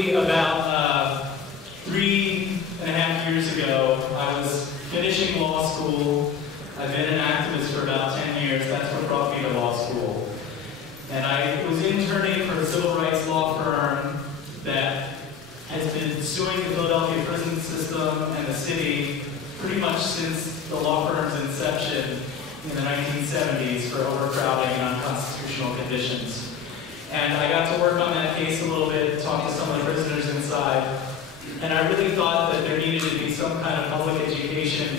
Basically, about 3.5 years ago, I was finishing law school. I've been an activist for about 10 years. That's what brought me to law school. And I was interning for a civil rights law firm that has been suing the Philadelphia prison system and the city pretty much since the law firm's inception in the 1970s for overcrowding and unconstitutional conditions. And I got to work on that case a little bit, talk to some of the prisoners inside, and I really thought that there needed to be some kind of public education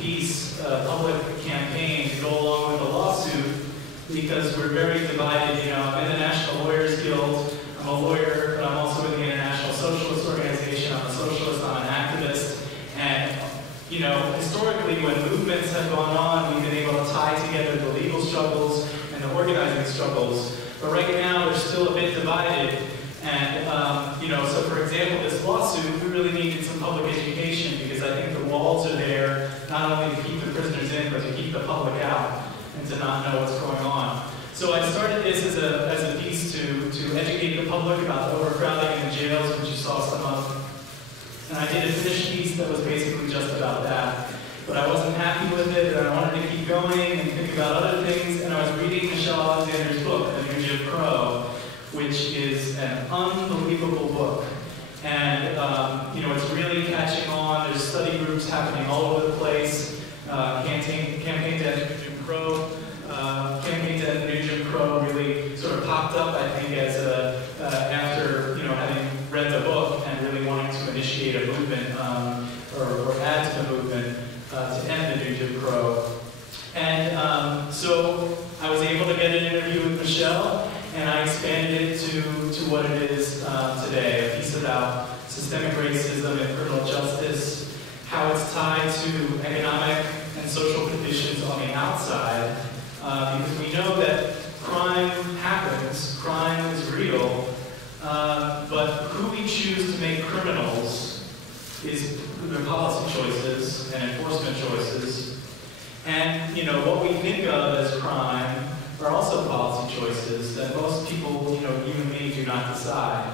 piece, public campaign to go along with the lawsuit, because we're very divided. You know, I'm in the National Lawyers Guild, I'm a lawyer, but I'm also in the International Socialist Organization. I'm a socialist, I'm an activist, and you know, historically when movements have gone on, we've been able to tie together the legal struggles and the organizing struggles. But right now, they're still a bit divided. And, you know, so for example, this lawsuit, we really needed some public education because I think the walls are there not only to keep the prisoners in, but to keep the public out and to not know what's going on. So I started this as a piece to educate the public about the overcrowding in the jails, which you saw some of. And I did a finished piece that was basically just about that. But I wasn't happy with it, and I wanted to keep going and think about other things, and I was reading Michelle Alexander's book, The New Jim Crow, which is an unbelievable book. And, you know, it's really catching on. There's study groups happening all over the place. Campaign to End Jim Crow. Campaign to End New Jim Crow really sort of popped up, I think, as after, you know, having read the book and really wanting to initiate a movement or add to the movement to end the New Jim Crow. And so I was able to get an interview with Michelle, and I expanded it to what it is today, a piece about systemic racism and criminal justice, how it's tied to economic and social conditions on the outside, because we know that crime happens, crime is real, but who we choose to make criminals is the policy choices and enforcement choices. And, you know, what we think of as crime are also policy choices that most people, you know, you and me, do not decide.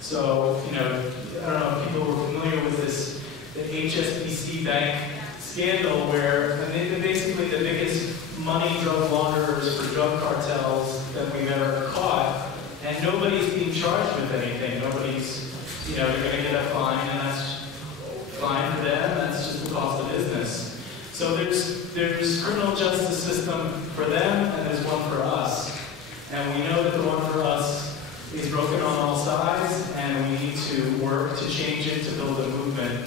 So, you know, I don't know if people were familiar with this, the HSBC Bank scandal where basically the biggest money drug launderers for drug cartels that we've ever caught, and nobody's being charged with anything. Nobody's, you know, they're going to get a fine, and that's fine for them, that's just the cost of business. So there's criminal justice system for them, and there's one for us. And we know that the one for us is broken on all sides, and we need to work to change it, to build a movement.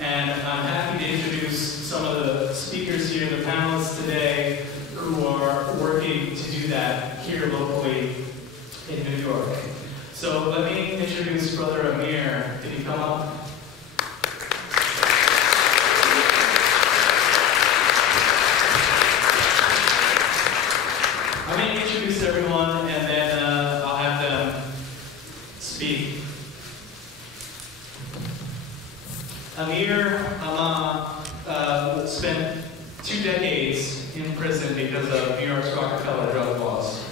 And I'm happy to introduce some of the speakers here, the panelists today, who are working to do that here locally in New York. So let me introduce Brother Amir. Can you come up? I'm going to introduce everyone, and then I'll have them speak. Amir Amma spent 2 decades in prison because of New York's Rockefeller drug laws.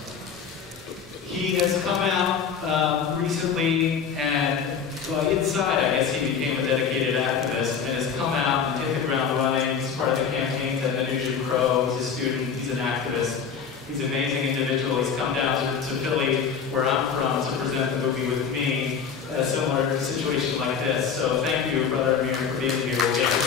He has come out recently, and well, inside, I guess he became a dedicated activist, and has come out and hit the ground running. He's part of the campaign to End the New Jim Crow. He's a student. He's an activist. He's an amazing individual. He's come down to Philly, where I'm from, to present the movie with me at a similar situation like this. So thank you, Brother Amir, for being here. We'll get to you.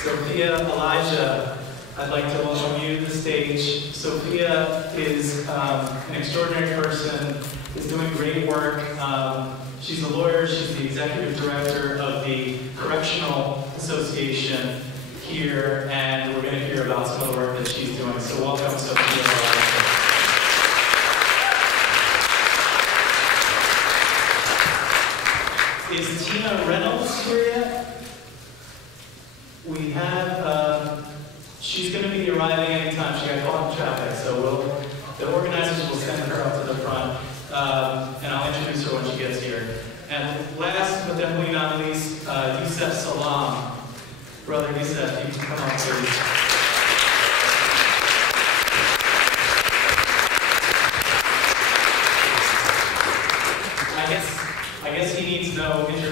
Soffiyah Elijah, I'd like to welcome you to the stage. Soffiyah is an extraordinary person, is doing great work. She's a lawyer, she's the executive director of the Correctional Association here, and we're going to hear about some of the work that she's doing. So welcome, Soffiyah Elijah. Is Tina Reynolds here yet? We have, she's going to be arriving anytime. She got caught in traffic, so the organizers will send her up to the front, and I'll introduce her when she gets here. And last but definitely not least, Yusef Salaam. Brother Yusef, you can come on, please.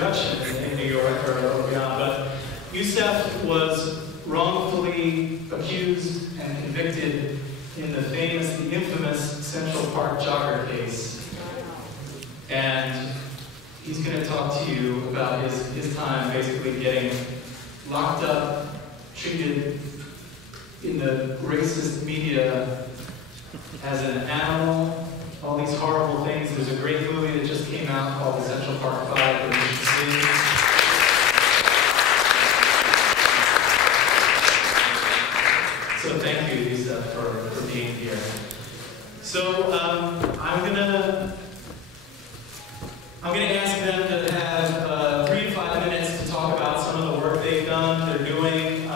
introduction in New York or beyond, but Yusef was wrongfully accused and convicted in the infamous Central Park jogger case. And he's going to talk to you about his time basically getting locked up, treated in the racist media as an animal, all these horrible things. There's a great movie that just came out called The Central Park 5 that you should see. So thank you, Lisa, for being here. So I'm gonna ask them to have 3 to 5 minutes to talk about some of the work they've done, they're doing,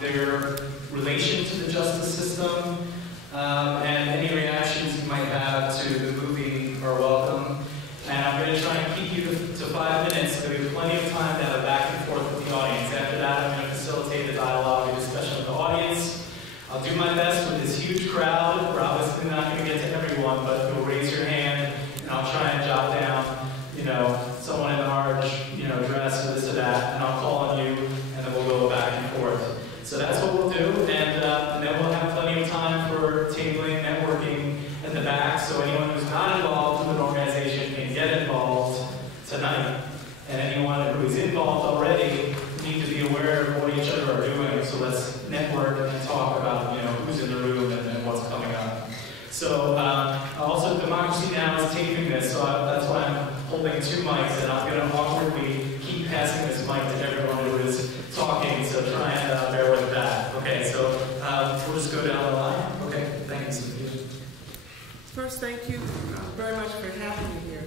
their relation to the justice system, and any reactions you might have to the movie are welcome. And I'm going to try and keep you to 5 minutes so we have plenty of time to have a back and forth with the audience. After that, I'm going to facilitate the dialogue and discussion with the audience. I'll do my best with this huge crowd. We're obviously not going to get to everyone, but you'll raise your hand, and I'll try and jot down, someone in an orange, dress or this or that, and I'll call on you, and then we'll go back and forth. So that's what we'll do, and then we'll have plenty of time for tabling, networking in the back, so anyone who's not involved with an organization can get involved tonight. And anyone who is involved already need to be aware of what each other are doing, so let's network and talk about who's in the room and what's coming up. So also Democracy Now! Is taping this, so that's why I'm holding 2 mics, and I'm going to awkwardly keep passing this mic to everyone who is talking, so try and bear with that. Okay, so we'll just go down the line. Okay, thank you, Sophia. First, thank you very much for having me here.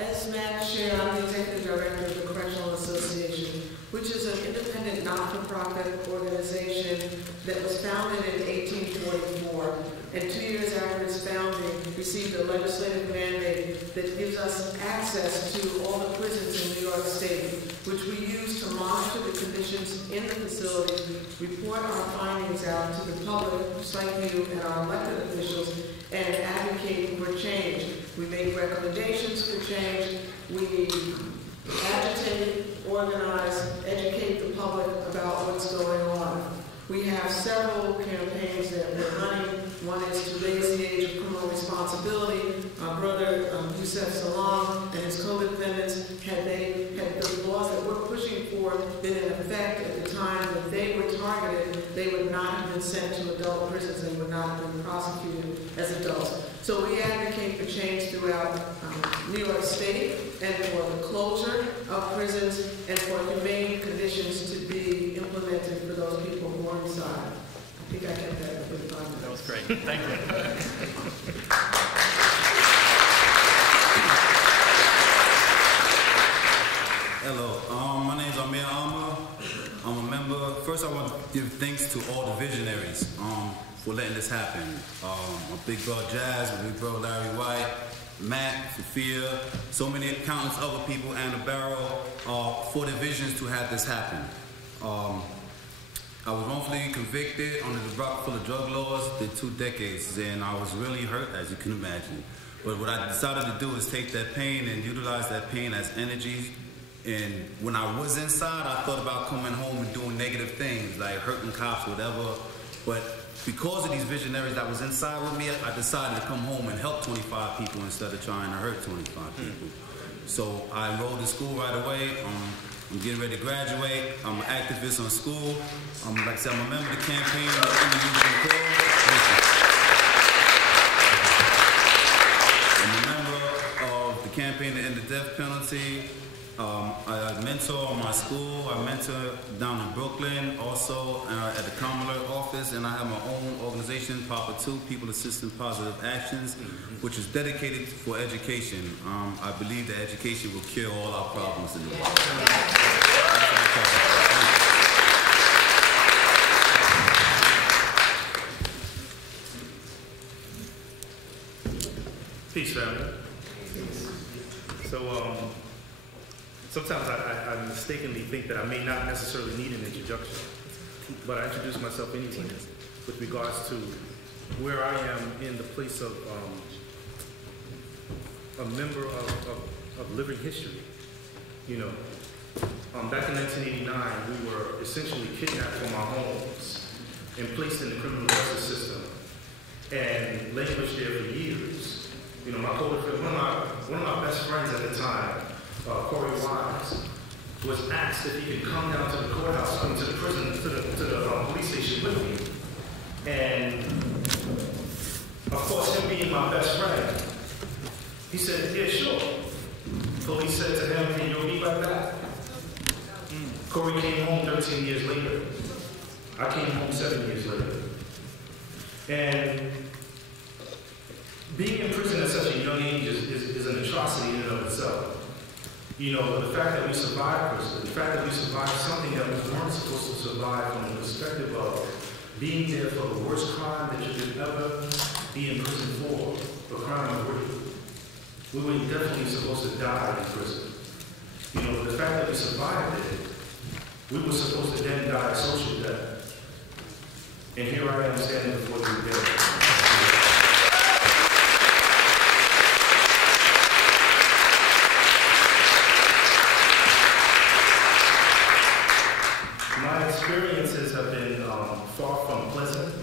As Matt shared, I'm the Executive Director of the Correctional Association, which is an independent, not-for-profit organization that was founded in 1844, and 2 years after its founding, received a legislative mandate that gives us access to all the prisons in New York State, which we use to monitor the conditions in the facilities, report our findings out to the public, like you and our elected officials, and advocate for change. We make recommendations for change. We agitate, organize, educate the public about what's going on. We have several campaigns that we're running. One is to raise the age of criminal responsibility. Our brother, Yusef Salaam, and his co-defendants, had the laws that we're pushing for been in effect at the time that they were targeted, they would not have been sent to adult prisons. They would not have been prosecuted as adults. So we advocate for change throughout New York State, and for the closure of prisons, and for humane conditions to be implemented for those people who are inside. I think I kept that for the 5 minutes. That was great. Thank you. Hello, my name is Amir Amma. I'm a member. First, I want to give thanks to all the visionaries for letting this happen. My big brother Jazz, my big brother Larry White, Matt, Sophia, so many countless other people, and the Barrow, for their visions to have this happen. I was wrongfully convicted under the wrongful drug laws, did 2 decades, and I was really hurt, as you can imagine. But what I decided to do is take that pain and utilize that pain as energy. And when I was inside, I thought about coming home and doing negative things, like hurting cops, whatever. But because of these visionaries that was inside with me, I decided to come home and help 25 people instead of trying to hurt 25 people. So I enrolled in school right away. I'm getting ready to graduate. I'm an activist on school. Like I said, I'm a member of the campaign. I'm a member of the campaign to end the death penalty. I mentor on my school. I mentor down in Brooklyn, also at the Commonwealth office, and I have my own organization, Papa 2, People Assisting Positive Actions, which is dedicated for education. I believe that education will cure all our problems in the world. Peace, family. So, sometimes I mistakenly think that I may not necessarily need an introduction, but I introduce myself anyway with regards to where I am in the place of a member of living history. You know, back in 1989, we were essentially kidnapped from our homes and placed in the criminal justice system and languished there for years. You know, one of my best friends at the time, Corey Wise, was asked if he could come down to the courthouse, come to the prison, to the police station with me. And of course, him being my best friend, he said, yeah, sure. Police said to him, can you be right back? Corey came home 13 years later. I came home 7 years later. And being in prison at such a young age is an atrocity in and of itself. You know, the fact that we survived prison, the fact that we survived something that we weren't supposed to survive from the perspective of being there for the worst crime that you could ever be in prison for crime of rape. We were definitely supposed to die in prison. You know, the fact that we survived it, we were supposed to then die a social death. And here I am standing before you today. My experiences have been far from pleasant,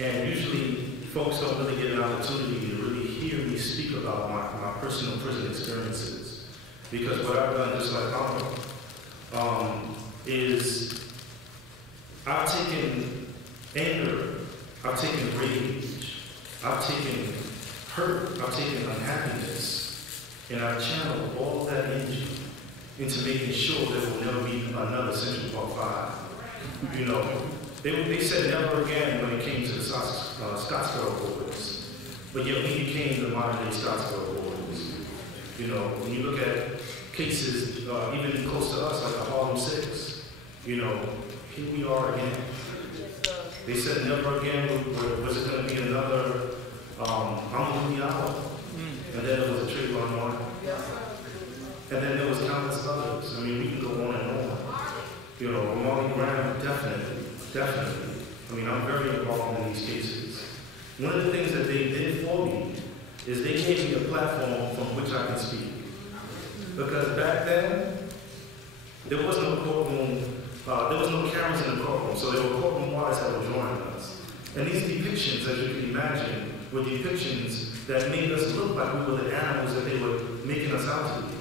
and usually folks don't really get an opportunity to really hear me speak about my personal prison experiences. Because what I've done, just like Amir, is I've taken anger, I've taken rage, I've taken hurt, I've taken unhappiness, and I've channeled all of that energy into making sure there will never be another Central Park 5. You know, they said never again when it came to the Scottsboro boys, but yet we became the modern day Scottsboro boys. You know, when you look at cases even close to us, like the Harlem 6, you know, here we are again. They said never again was it going to be another Amadou Diallo, and then there was a Trayvon Martin. And then there was countless others. I mean, we can go on and on. You know, Marley Graham, definitely. I mean, I'm very involved in these cases. One of the things that they did for me is they gave me a platform from which I can speak. Because back then, there was no courtroom, there was no cameras in the courtroom, so there were courtroom wires that were drawing us. And these depictions, as you can imagine, were depictions that made us look like we were the animals that they were making us out to be.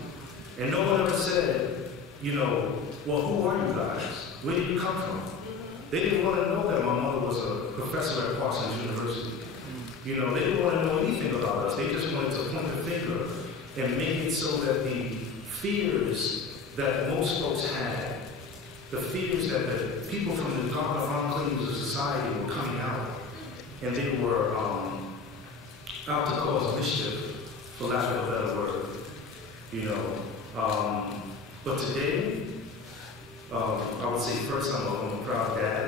And no one ever said, you know, well, who are you guys? Where did you come from? They didn't want to know that my mother was a professor at Parsons University. You know, they didn't want to know anything about us. They just wanted to point the finger and make it so that the fears that most folks had, the fears that the people from the darker enclaves of society were coming out, and they were out to cause mischief, for lack of a better word. You know, but today, I would say first I'm a proud dad.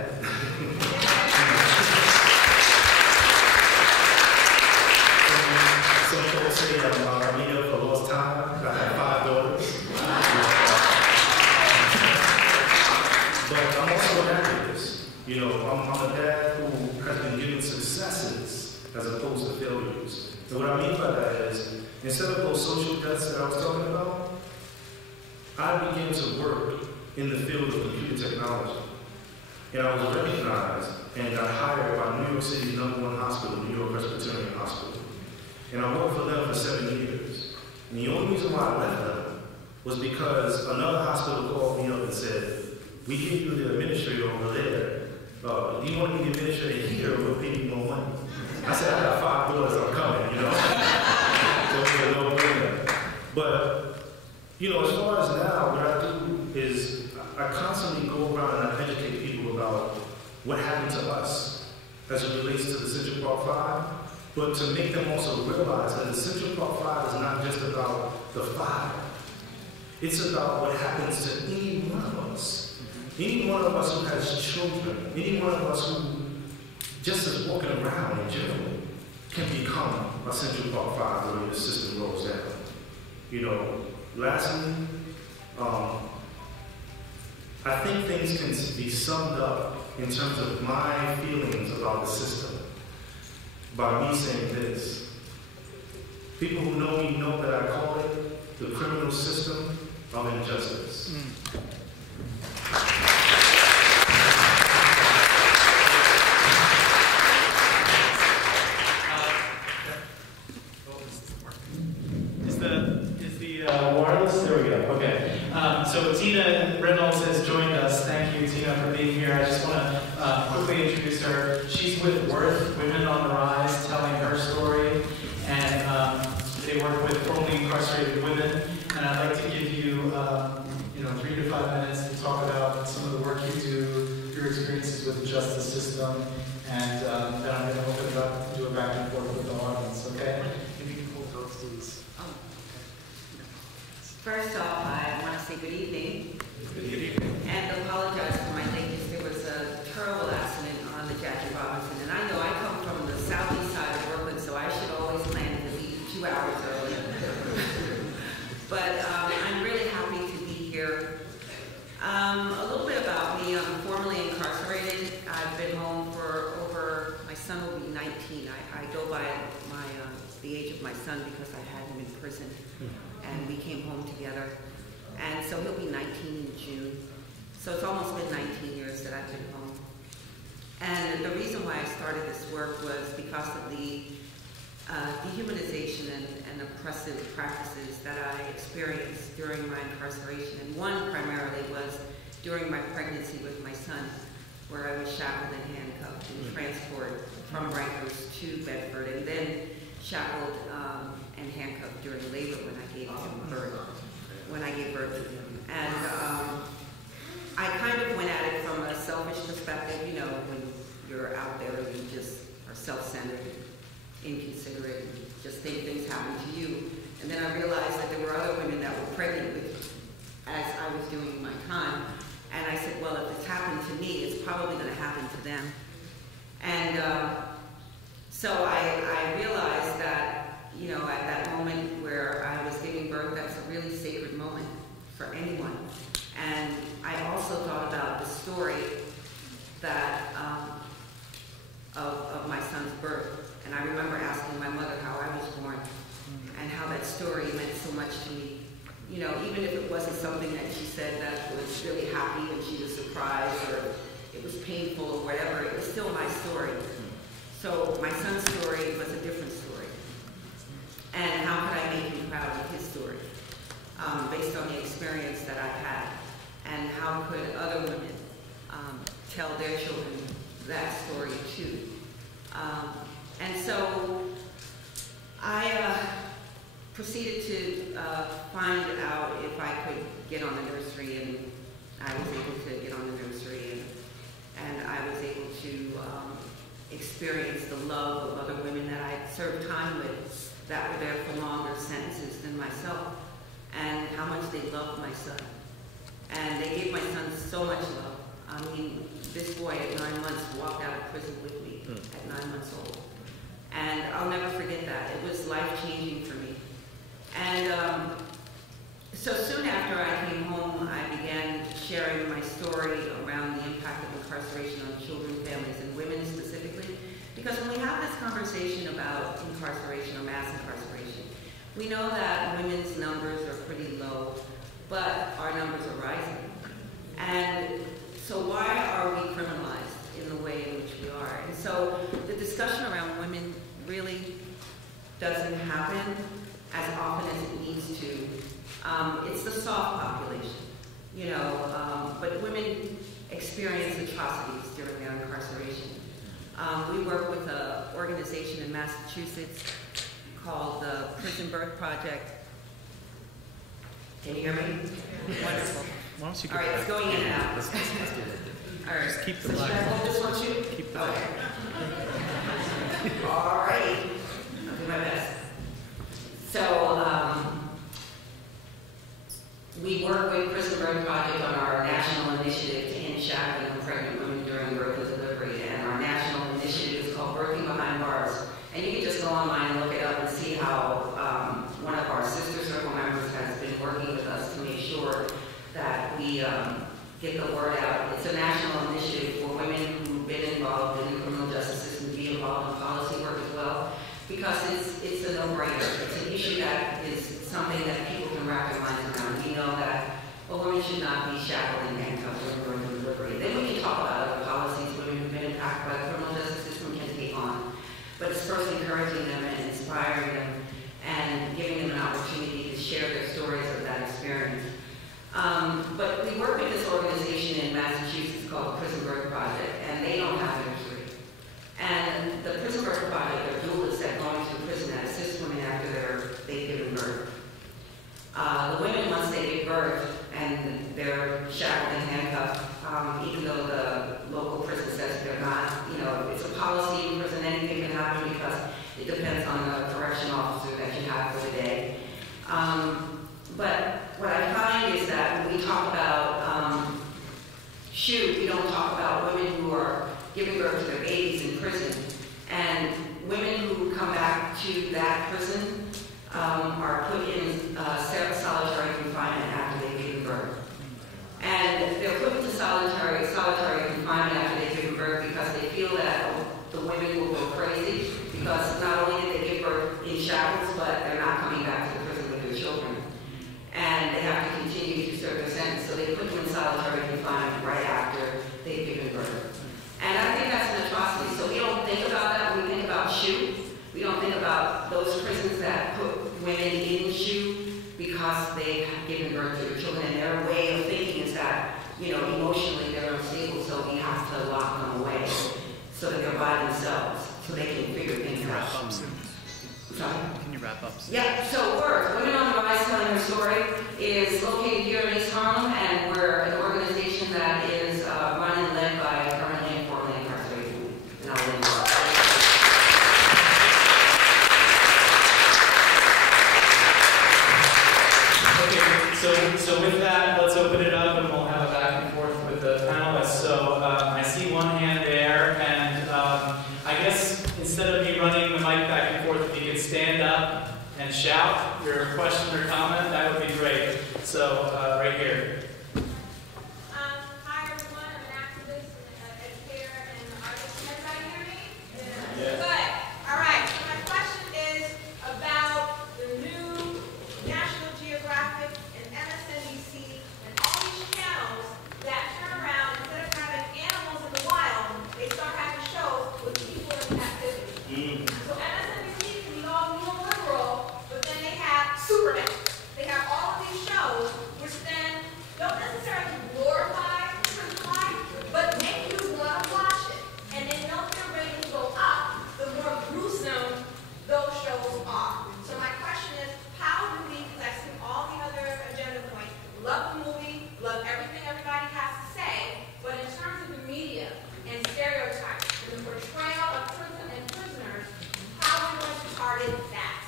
Some folks say I'm here for lost time. I have 5 daughters. But I'm also an activist. You know, I'm a dad who has been given successes as opposed to failures. And what I mean by that is, instead of those social deaths that I was talking about, I began to work in the field of computer technology. And I was recognized and got hired by New York City's #1 hospital, New York Presbyterian Hospital. And I worked for them for 7 years. And the only reason why I left them was because another hospital called me up and said, we give you the administrator over there. You want to be the administrator here, we'll pay you more money. I said, I got 5 daughters, I'm coming, you know. But, you know, as far as now, what I do is I constantly go around and I educate people about what happened to us as it relates to the Central Park 5, but to make them also realize that the Central Park 5 is not just about the 5. It's about what happens to any one of us. Any one of us who has children, any one of us who just is walking around in general can become a Central Park 5 the way the system rolls down. You know, lastly, I think things can be summed up in terms of my feelings about the system by me saying this. People who know me know that I call it the criminal system of injustice. Is the wireless? There we go. Okay. So Tina Reynolds has joined us. Thank you, Tina, for being here. I just want to quickly introduce her. She's with Worth Women on the Rise, telling her story, and they work with formerly incarcerated women. And I'd like to give you, 3 to 5 minutes to talk about some of the work you do, your experiences with the justice system, and then I'm going to open it up and do a back and forth with the audience. Okay? If you can pull those, please. First off, I want to say good evening. Good evening. And apologize for my lateness. There was a terrible accident on the Jackie Robinson. And I know I come from the southeast side of Brooklyn, so I should always plan to leave 2 hours early. But I'm really happy to be here. A little bit about me. I'm formerly incarcerated. I've been home for over, my son will be 19. I go by the age of my son because I had him in prison. And we came home together. And so he'll be 19 in June. So it's almost been 19 years that I've been home. And the reason why I started this work was because of the dehumanization and oppressive practices that I experienced during my incarceration. And one primarily was during my pregnancy with my son, where I was shackled and handcuffed and transported from Rikers to Bedford, and then shackled and handcuffed during labor when I gave him birth, to him. And I kind of went at it from a selfish perspective. You know, when you're out there, you just are self-centered, inconsiderate, just think things happen to you. And then I realized that there were other women that were pregnant with me as I was doing my time. And I said, well, if it's happened to me, it's probably going to happen to them. And so I realized that, you know, at that moment where I was giving birth, that's a really sacred moment for anyone. And I also thought about the story that of my son's birth. And I remember asking my mother how I was born and how that story meant so much to me. You know, even if it wasn't something that she said that was really happy and she was surprised or it was painful or whatever, it was still my story. So my son's story was a different story. And how could I make him proud of his story based on the experience that I've had? And how could other women tell their children that story too? And so I proceeded to find out if I could get on the nursery, and I was able to get on the nursery, and I was able to experience the love of other women that I'd served time with that were there for longer sentences than myself, and how much they loved my son. And they gave my son so much love. I mean, this boy at 9 months walked out of prison with me at 9 months old. And I'll never forget that. It was life-changing for me. And so soon after I came home, I began sharing my story around the impact of incarceration on children, families, and women specifically. Because when we have this conversation about incarceration or mass incarceration, we know that women's numbers are pretty low, but our numbers are rising. And so why are we criminalized in the way in which we are? And so the discussion around women really doesn't happen as often as it needs to. It's the soft population, you know, but women experience atrocities during their incarceration. We work with an organization in Massachusetts called the Prison Birth Project. Can you hear me? Wonderful. Why don't you All right, it's going in and out. Let's do it. All right. Just keep the So should I light. hold this one too? Keep the Okay. All right. I'll do my best. So we work with Prison Birth Project on our national initiative to end shackling of pregnant women during birth and delivery. And our national initiative is called Birthing Behind Bars. And you can just go online and look it up and see how one of our sister circle members has been working with us to make sure that we get the word out. It's a national initiative for women who've been involved in the criminal justice system to be involved in policy work as well, because it's a no-brainer. It's an issue that is something that people can can wrap your minds around. We know that a woman should not be shackled and handcuffed when going to delivery. Then we can talk about other policies women who've been impacted by the criminal justice system can take on. But it's first encouraging them and inspiring them and giving them an opportunity to share their stories of that experience. But we work with this organization in Massachusetts called the Prison Birth Project, and they don't have HerStory. And the Prison Birth Project, they're doulas that go into prison that assist women after they've given birth. The women, once they give birth and they're shackled and handcuffed, even though the local prison says they're not, it's a policy in prison, anything can happen because it depends on the correctional officer that you have for the day. But what I find is that when we talk about shoot, we don't talk about women who are giving birth to their babies in prison. And women who come back to that prison are put in solitary confinement after they've given birth. And they're put into solitary confinement after they've given birth because they feel that the women will go crazy because not only did they give birth in shackles, but they're not coming back to the prison with their children. And they have to continue to serve their sentence, so they put them in solitary confinement right after they've given birth. And I think that's an atrocity. So we don't think about that when we think about SHU. We don't think about those prisons that put women in SHU because they have given birth to their children, and their way of thinking is that, emotionally they're unstable, so we have to lock them away so that they're by themselves, so they can figure things out. Can you wrap up? Yeah, so Women on the Rise Telling Her Story is located here in East Harlem, and we're an organization that is run and led by currently and formerly incarcerated women. And I'll leave it. Okay, so with that, let's open it up and we'll have a back and forth with the panelists. So I see one hand there, and I guess instead of me running the mic back and forth, if you could stand up and shout your question or comment, that would be great. So right here. Hi everyone, I'm an activist, an educator, and an artist. Can everybody hear me? Yeah. Good. All right, so my question is about the new National Geographic and MSNBC and all these channels that turn around, instead of having animals in the wild, they start having shows with people in captivity. So MSNBC can be all neoliberal, but then they have Superman. They have all of these shows which then don't necessarily glorify prison life, but make you want to watch it. And then once their ratings go up, the more gruesome those shows are. So my question is, how do we, because I've seen all the other agenda points, love the movie, love everything everybody has to say, but in terms of the media and stereotypes and the portrayal of prison and prisoners, how are we going to target that?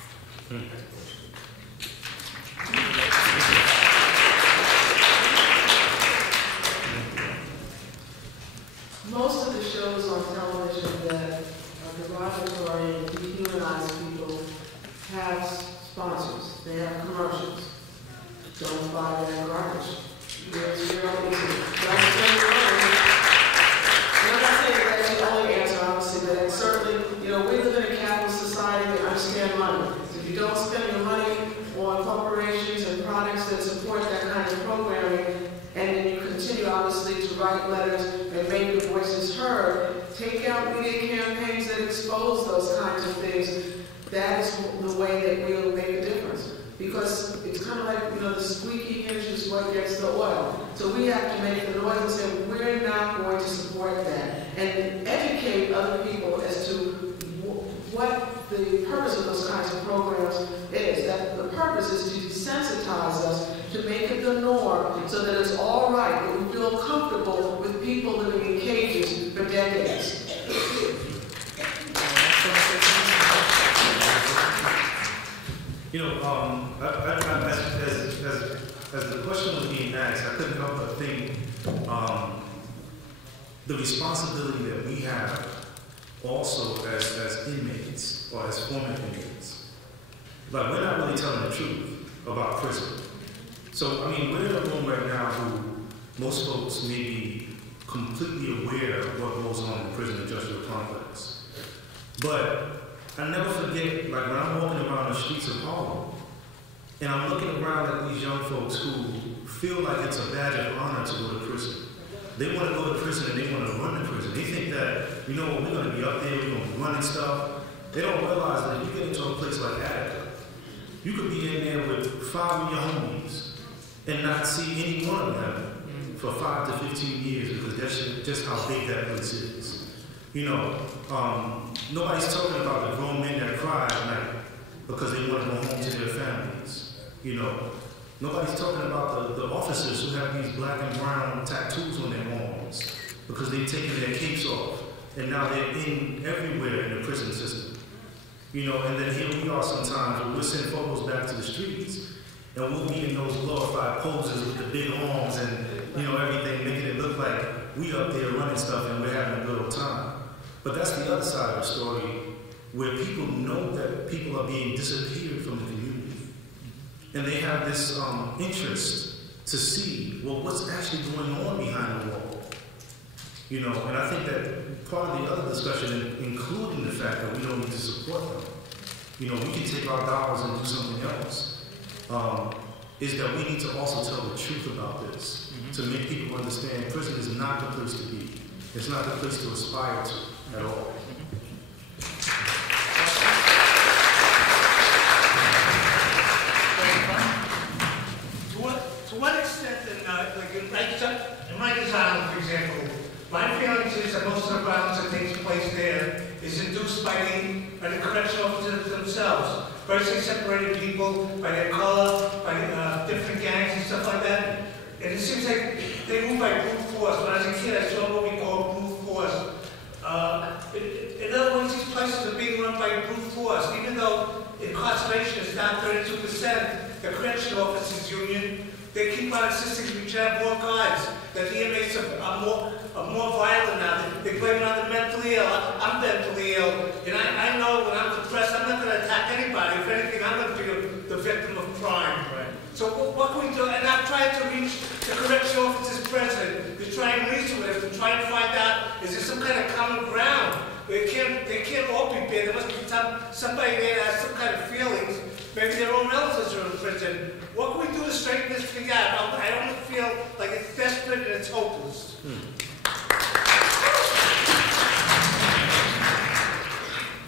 Most of the shows on television that are derogatory and dehumanize people have sponsors. They have commercials. Don't buy that garbage. There's real reason. Don't spend your money. I'm not saying that's the only answer, obviously, but certainly, we live in a capitalist society that understand money. So if you don't spend your money on corporations and products that support that kind of programming, and then you continue, obviously, to write letters and make your voices heard, take out media campaigns that expose those kinds of things. That is the way that we'll make a difference. Because it's kind of like, the squeaky hinge is what gets the oil. So we have to make the noise and say, we're not going to support that. And educate other people as to what the purpose of those kinds of programs is. That the purpose is to desensitize us, to make it the norm, so that it's all right, that we feel comfortable with people living in cages for decades. As the question was being asked, I couldn't help but think the responsibility that we have also as inmates or as former inmates. Like, we're not really telling the truth about prison. So, we're in a room right now who most folks may be completely aware of what goes on in the prison industrial complex. But I never forget, like when I'm walking around the streets of Harlem, And I'm looking around at these young folks who feel like it's a badge of honor to go to prison. They want to go to prison and they want to run to prison. They think that, you know what, we're going to be up there, we're going to be running stuff. They don't realize that if you get into a place like Attica, you could be in there with 5 of your homies and not see any one of them for 5 to 15 years, because that's just how big that place is. You know, nobody's talking about the grown men that cry at night because they want to go home to their families. You know, nobody's talking about the officers who have these black and brown tattoos on their arms because they've taken their capes off and now they're in everywhere in the prison system. You know, and then here we are sometimes when we'll send photos back to the streets and we'll be in those glorified poses with the big arms and, you know, everything, making it look like we up there running stuff and we're having a good old time. But that's the other side of the story, where people know that people are being disappeared from the community. And they have this interest to see, well, what's actually going on behind the wall. You know, and I think that part of the other discussion, including the fact that we don't need to support them, you know, we can take our dollars and do something else, is that we need to also tell the truth about this, to make people understand prison is not the place to be. It's not the place to aspire to at all. To what extent, like in Rikers Island, for example, my feeling is that most of the violence that takes place there is induced by the correctional officers themselves. First, they separated people by their color, by different gangs and stuff like that. And it seems like they move by brute force. When I was a kid, I saw what we call brute force. In other words, these places are being run by brute force. Even though incarceration is down 32%, the correctional officers union, they keep on insisting we should have more guards, that the inmates are more violent now. They blame it on the mentally ill. I'm mentally ill, and I know when I'm depressed, I'm not going to attack anybody. If anything, I'm going to be the victim of crime. Right. So what can we do? And I'm trying to reach the correctional officers president to try and reason with them, to try and find out, is there some kind of common ground? They can't all be bad. There must be somebody there that has some kind of feelings. Maybe their own relatives are in prison. What can we do to straighten this thing out? I don't feel like it's desperate and it's hopeless.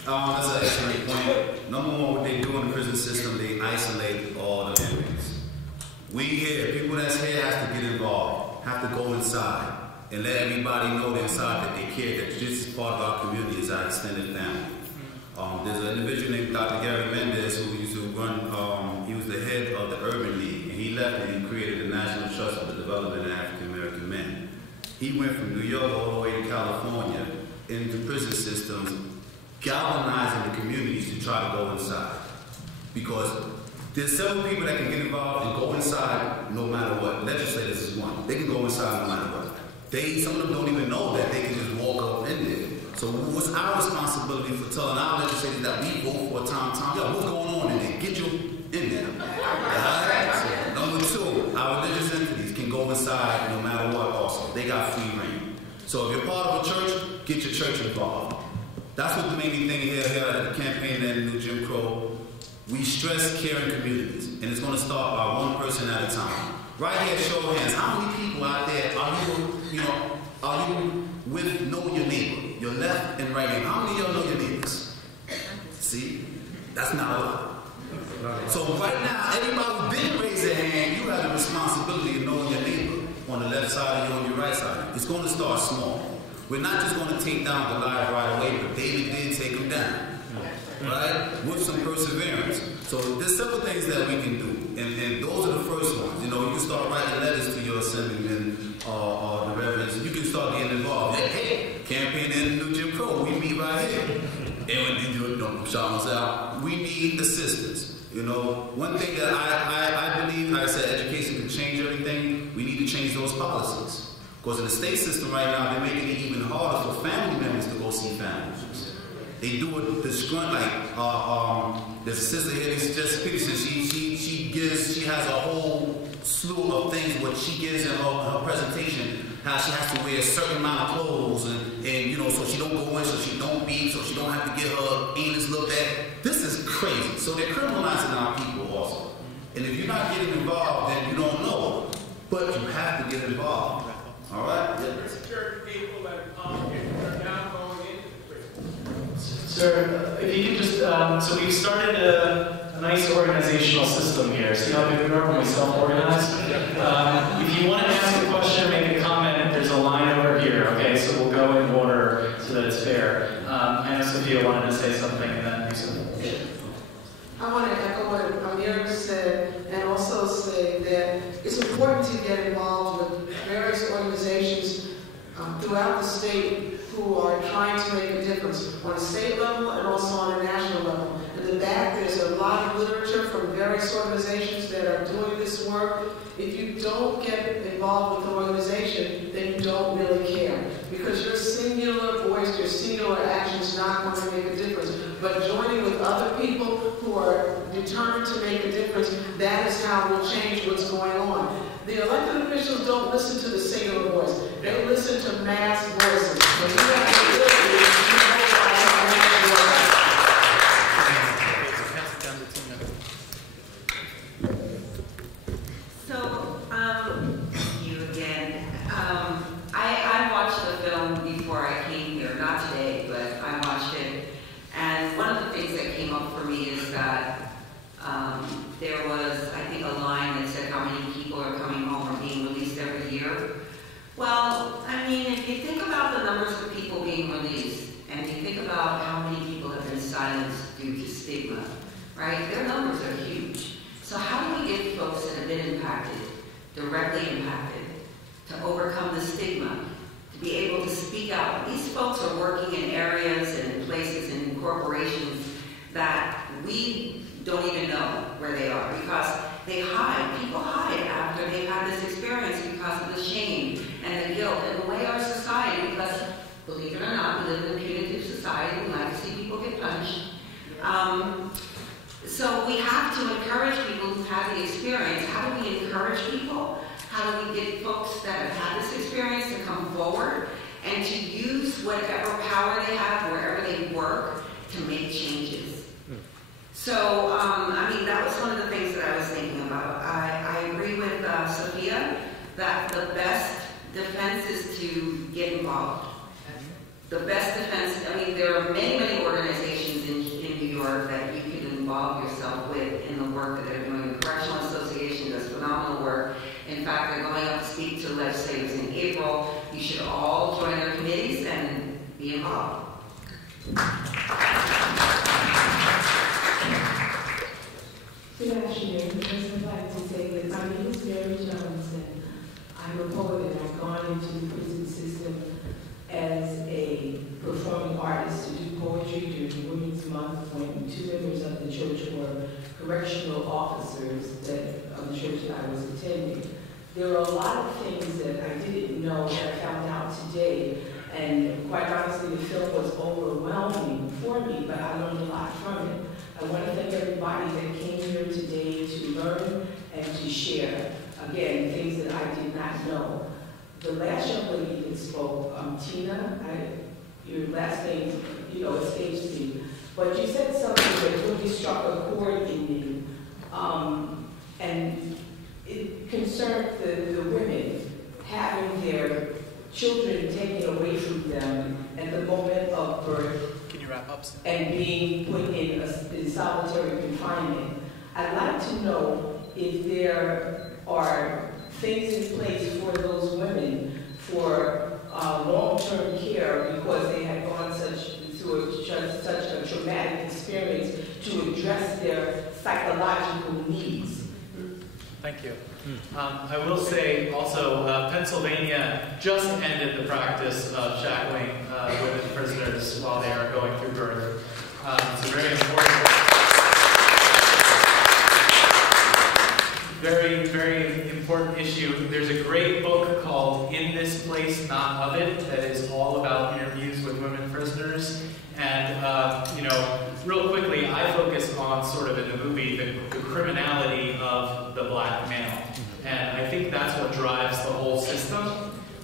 That's an excellent point. Number one, what they do in the prison system, they isolate all the inmates. We here, people that's here have to get involved, have to go inside and let everybody know inside that they care, that this is part of our community, is our extended family. There's an individual named Dr. Gary Mendez who used to run, he was the head of the Urban League, and he left and he created the National Trust for the Development of African American Men. He went from New York all the way to California into prison systems, galvanizing the communities to try to go inside. Because there's several people that can get involved and go inside no matter what. Legislators is one. They can go inside no matter what. Some of them don't even know that they can just walk up in there. So what's our responsibility for telling our legislators that we vote for a time, yo, what's going on in there? Get you in there. Right? So, number two, our religious entities can go inside no matter what also. They got free reign. So if you're part of a church, get your church involved. That's what made me think here at the campaign and the new Jim Crow. We stress caring communities, and it's going to start by one person at a time. Right here, show of hands. How many people out there are you with know your neighbor? Your left and right hand. How many of y'all know your neighbors? See? That's not a lot. So right now, everybody who didn't raise their hand, you have the responsibility of knowing your neighbor on the left side and you on your right side. It's going to start small. We're not just going to take down Goliath right away, but David did take him down. Right? With some perseverance. So there's several things that we can do. And those are the first ones. You know, you can start writing letters to your assemblymen or the reverends. You can start getting involved. Hey, campaign in the new Jim Crow. We meet right here. And when you do it, don't shout us out. We need assistance. You know, one thing that I believe, like I said, education can change everything. We need to change those policies. Because in the state system right now, they're making it even harder for family members to go see family members. They do it disgrunt, like there's a sister here, just Pillischer. She has a whole slew of things what she gives in her presentation, how she has to wear a certain amount of clothes and you know, so she don't go in, so she don't beat, so she don't have to get her anus looked at. This is crazy. So they're criminalizing our people also. And if you're not getting involved, then you don't know. But you have to get involved. All right? Church people that are now going into prison. Sir, if you could just, so we've started a nice organizational system here. See how we are when we self-organize? If you want to ask a question or make a comment, there's a line over here, okay? So we'll go in order so that it's fair. I know Sophia wanted to say something and then Yusef. I want to echo what Amir said and also say that it's important to get involved with various organizations throughout the state who are trying to make a difference on a state level and also on a national level. In the back, there's a lot of literature from various organizations that are doing this work. If you don't get involved with the organization, then you don't really care. Because your singular voice, your singular action is not going to make a difference. But joining with other people who are determined to make a difference, that is how we'll change what's going on. The elected officials don't listen to the singular voice. They listen to mass voices. So you have the ability to mobilize mass voices. So, you again. I watched the film before I came here, not today, but I watched it. And one of the things that came up for me is that there was, I think, a line that said how many people are coming home or being released every year. Well, I mean, if you think about the numbers of people being released, and you think about how many people have been silenced due to stigma, right? Their numbers are huge. So how do we get folks that have been impacted, directly impacted, to overcome the stigma, to be able to speak out? These folks are working in areas and places and corporations that we don't even know where they are because they hide. People hide after they've had this experience because of the shame and the guilt and the way our society, because believe it or not, we live in a punitive society. We like to see people get punished. So we have to encourage people who've had the experience. How do we encourage people? How do we get folks that have had this experience to come forward and to use whatever power they have wherever they work to make changes? So, I mean, that was one of the things that I was thinking about. I agree with Sophia that the best defense is to get involved. The best defense, I mean, there are many, many organizations in New York that you can involve yourself with in the work that they're doing. The Correctional Association does phenomenal work. In fact, they're going up to speak to legislators in April. You should all join their committees and be involved. Good afternoon. First, I'd like to say that my name is Mary Johnson. I'm a poet and I've gone into the prison system as a performing artist to do poetry during Women's Month when 2 members of the church were correctional officers of the church that I was attending. There are a lot of things that I didn't know that I found out today, and quite honestly, the film was overwhelming for me, but I learned a lot from it. I want to thank everybody that came here today to learn and to share, again, things that I did not know. The last young lady that spoke, Tina, your last name, escapes me, but you said something that really struck a chord in me, and it concerned the women having their children taken away from them at the moment of birth. Can you wrap up? And being put in solitary confinement. I'd like to know if there are things in place for those women for long-term care because they had gone through such a traumatic experience to address their psychological needs. Thank you. I will say also, Pennsylvania just ended the practice of shackling women prisoners while they are going through birth. It's a very important, very important issue. There's a great book called In This Place, Not of It, that is all about interviews with women prisoners. And, real quickly, I focus on sort of in the movie the criminality of the black male. And I think that's what drives the whole system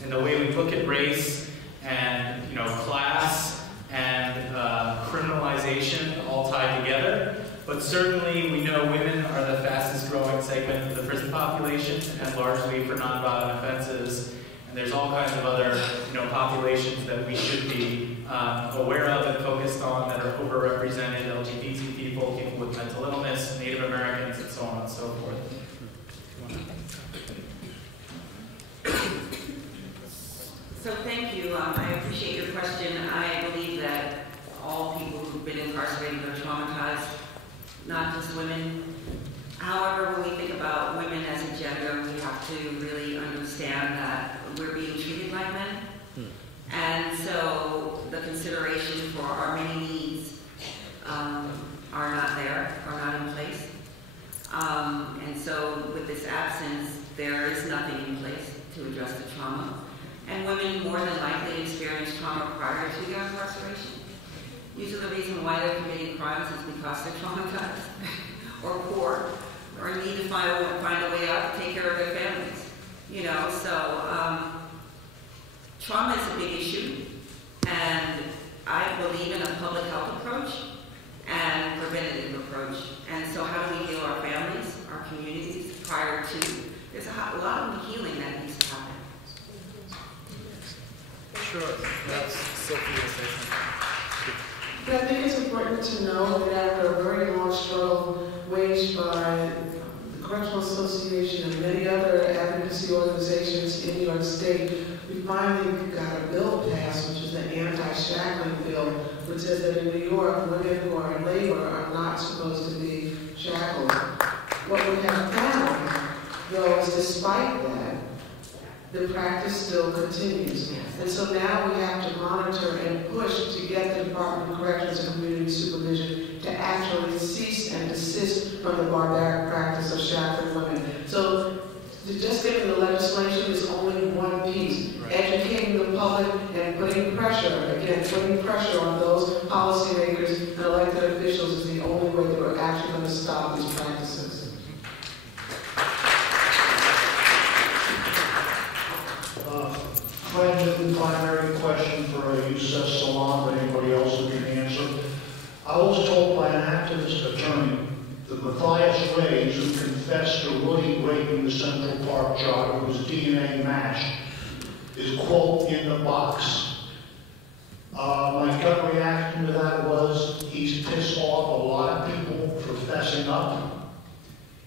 and the way we look at race and, class and criminalization all tied together. But certainly we know women are the fastest growing segment of the prison population, and largely for nonviolent offenses. And there's all kinds of other populations that we should be aware of and focused on that are overrepresented: LGBT people, people with mental illness, Native Americans, and so on and so forth. So thank you. I appreciate your question. I believe that all people who've been incarcerated are traumatized, not just women. However, when we think about women as a gender, we have to really understand that we're being treated like men. And so the consideration for our many needs are not there, are not in place. And so with this absence, there is nothing in place to address the trauma. And women more than likely experience trauma prior to their incarceration. Usually the reason why they're committing crimes is because they're traumatized or poor or need to find a way out to take care of their families. So trauma is a big issue, and I believe in a public health approach and preventative approach. And so how do we heal our families, our communities prior to? There's a lot of healing that needs to happen. Sure. That's Sophia. I think it's important to know that after a very long struggle waged by the Correctional Association and many other advocacy organizations in New York State, we finally got a bill passed, which is the anti-shackling bill, which says that in New York, women who are in labor are not supposed to be shackled. What we have found, though, is despite that, the practice still continues. And so now we have to monitor and push to get the Department of Corrections and Community Supervision to actually cease and desist from the barbaric practice of shackling women. So just getting the legislation is only one piece. Educating the public and putting pressure on those policymakers and elected officials is the only way that we're actually going to stop these practices. Primary question for Yusef Salaam, or anybody else who can answer. I was told by an activist attorney that Matthias Reyes, who confessed to Woody raping the Central Park jogger, whose DNA matched, is, quote, in the box. My gut reaction to that was he's pissed off a lot of people for fessing up.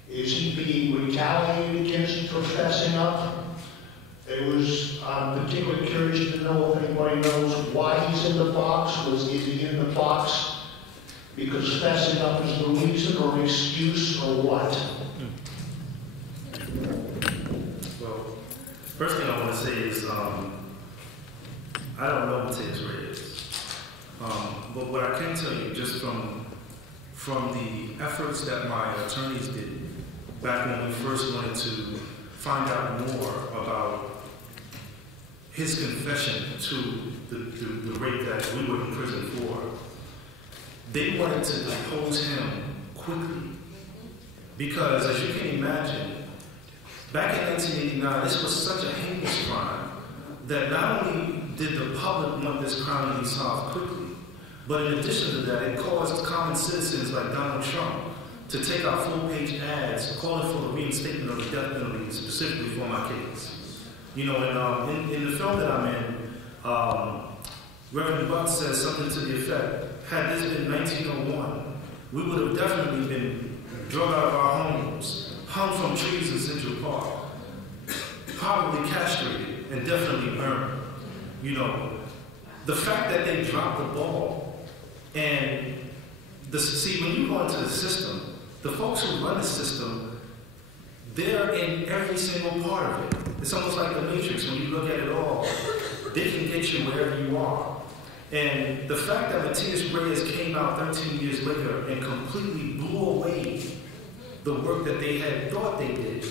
Is he being retaliated against for fessing up? I'm particularly curious to know if anybody knows why he's in the box. Is he in the box because fessing up is the reason or an excuse or what? Well, first thing I want to say is I don't know what Tina Reynolds is. But what I can tell you, just from the efforts that my attorneys did back when we first wanted to find out more about his confession to the rape that we were in prison for, they wanted to depose him quickly. Because, as you can imagine, back in 1989, this was such a heinous crime that not only did the public want this crime to be solved quickly, but in addition to that, it caused common citizens like Donald Trump to take out full-page ads calling for the reinstatement of the death penalty specifically for my case. In the film that I'm in, Reverend Buck says something to the effect, had this been 1901, we would have definitely been drug out of our homes, hung from trees in Central Park, probably castrated, and definitely burned. The fact that they dropped the ball, and when you go into the system, the folks who run the system, they're in every single part of it. It's almost like the Matrix. When you look at it all, they can get you wherever you are. And the fact that Matthias Reyes came out 13 years later and completely blew away the work that they had thought they did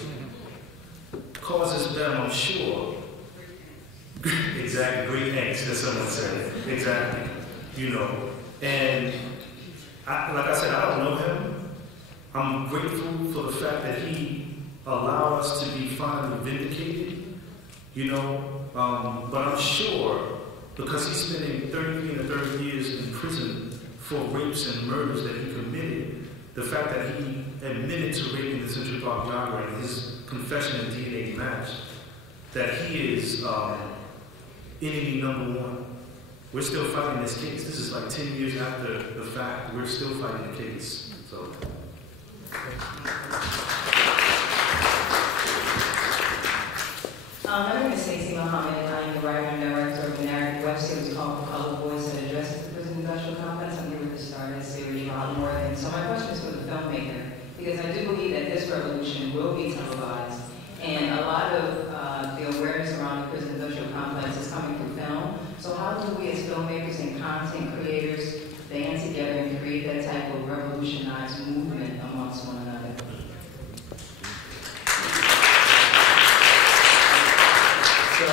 causes them, I'm sure, exactly, great angst, as someone said. Exactly. And like I said, I don't know him. I'm grateful for the fact that he allowed us to be finally vindicated, but I'm sure because he's spending 33 to 30 years in prison for rapes and murders that he committed, the fact that he admitted to raping the Central Park jogger and his confession and DNA matched, that he is enemy number one. We're still fighting this case. This is like 10 years after the fact. We're still fighting the case. So. My name is Stacey Muhammad. I am the writer and director of a narrative web series called Colored Voice that addresses the prison industrial complex. I'm here with the star of that series, Ron Morgan. So my question is for the filmmaker, because I do believe that this revolution will be televised, and a lot of the awareness around the prison industrial complex is coming through film. So how do we as filmmakers and content creators band together and create that type of revolutionized movement amongst one another? So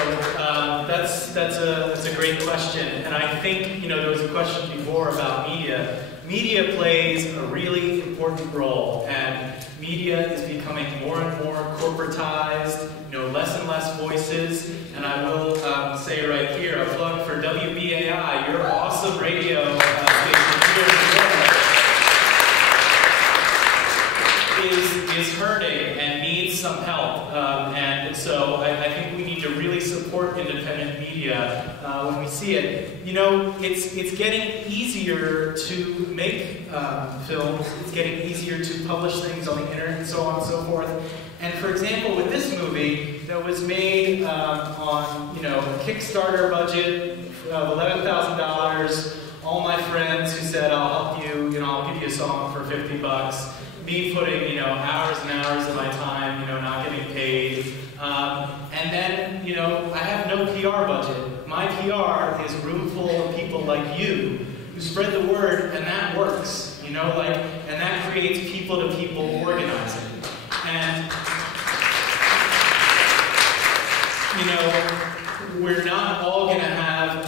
that's a great question, and I think there was a question before about media. Media plays a really important role, and media is becoming more and more corporatized. Less and less voices. And I will say right here a plug for WBAI, your awesome radio station here in New York, is hurting and needs some help. And so I think we need to really support independent media when we see it. It's getting easier to make films. It's getting easier to publish things on the internet and so on and so forth. And for example, with this movie that was made on a Kickstarter budget of $11,000, all my friends who said I'll help you, I'll give you a song for $50. Me putting hours and hours of my time, not getting paid. And then I have no PR budget. My PR is a room full of people like you who spread the word, and that works. And that creates people-to-people organizing. And we're not all going to have,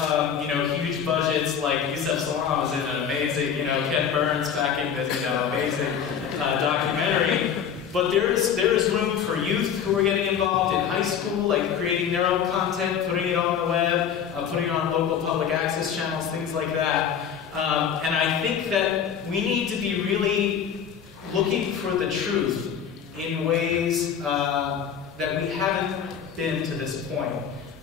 huge budgets like Yusef Salaam was in an amazing, Ken Burns backing this, amazing documentary. But there is room for youth who are getting involved in high school, like creating their own content, putting it on the web, putting it on local public access channels, things like that. And I think that we need to be really looking for the truth in ways that we haven't been to this point.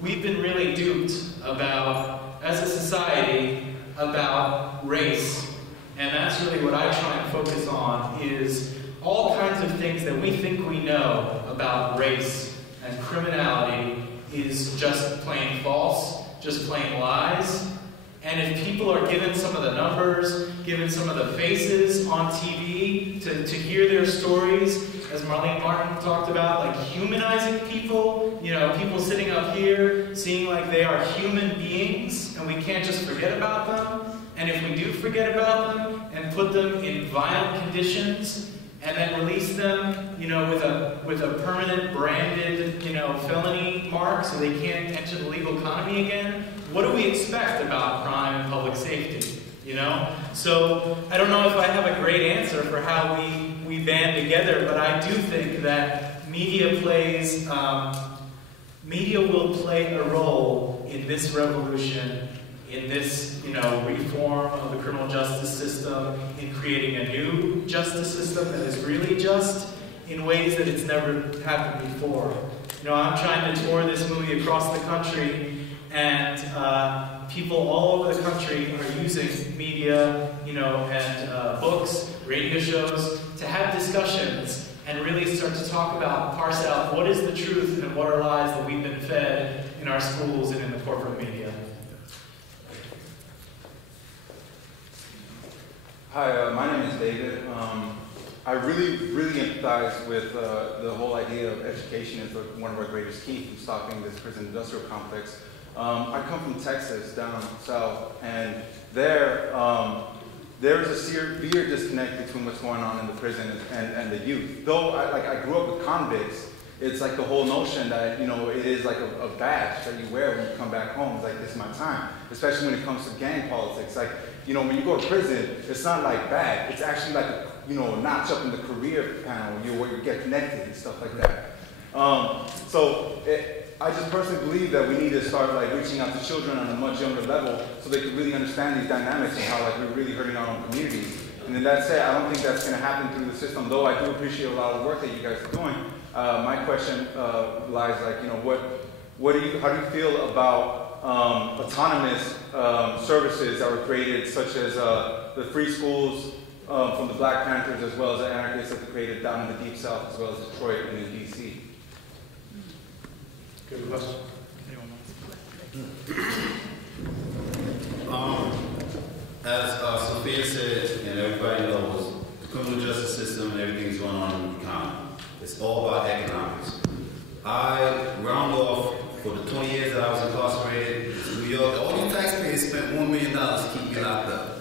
We've been really duped as a society, about race. And that's really what I try and focus on, is all kinds of things that we think we know about race and criminality is just plain false, just plain lies. And if people are given some of the numbers, given some of the faces on TV to hear their stories, as Marlene Martin talked about, like humanizing people, people sitting up here seeing like they are human beings and we can't just forget about them. And if we do forget about them and put them in violent conditions and then release them, with a permanent branded, felony mark so they can't enter the legal economy again, what do we expect about crime and public safety? So I don't know if I have a great answer for how we band together, but I do think that media will play a role in this revolution, in this, reform of the criminal justice system, in creating a new justice system that is really just in ways that it's never happened before. I'm trying to tour this movie across the country, and people all over the country are using media, and books, radio shows, to have discussions and really start to talk about, parse out what is the truth and what are lies that we've been fed in our schools and in the corporate media. Hi, my name is David. I really empathize with the whole idea of education as one of our greatest keys in stopping this prison industrial complex. I come from Texas, down south, and there is a severe disconnect between what's going on in the prison and the youth. Though I grew up with convicts, it's like the whole notion that it is like a badge that you wear when you come back home. It's like, this is my time, especially when it comes to gang politics. Like, when you go to prison, it's not like bad. It's actually like a notch up in the career panel, where you get connected and stuff like that. I just personally believe that we need to start reaching out to children on a much younger level so they can really understand these dynamics and how we're really hurting our own communities. And then that said, I don't think that's going to happen through the system, though I do appreciate a lot of the work that you guys are doing. My question lies like, you know, how do you feel about autonomous services that were created, such as the free schools from the Black Panthers, as well as the anarchists that they created down in the Deep South, as well as Detroit and in D.C.? Good question. As Sophia said, and everybody knows, the criminal justice system and everything's going on in the economy. It's all about economics. I round off for the 20 years that I was incarcerated in New York. All you taxpayers spent $1 million to keep me locked up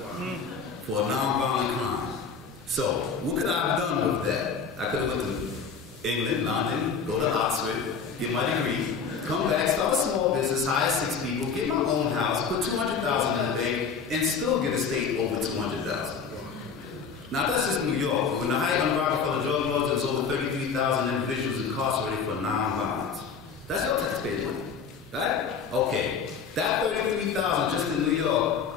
for a nonviolent crime. So, what could I have done with that? I could have went to England, London, go to Oxford, get my degree, come back, start a small business, hire 6 people, get my own house, put $200,000 in the bank, and still get a state over $200,000. Now that's just New York. When the height of Rockefeller drug laws, there was over 33,000 individuals incarcerated for non-violence. That's your taxpayer money, right? Okay, that 33,000 just in New York,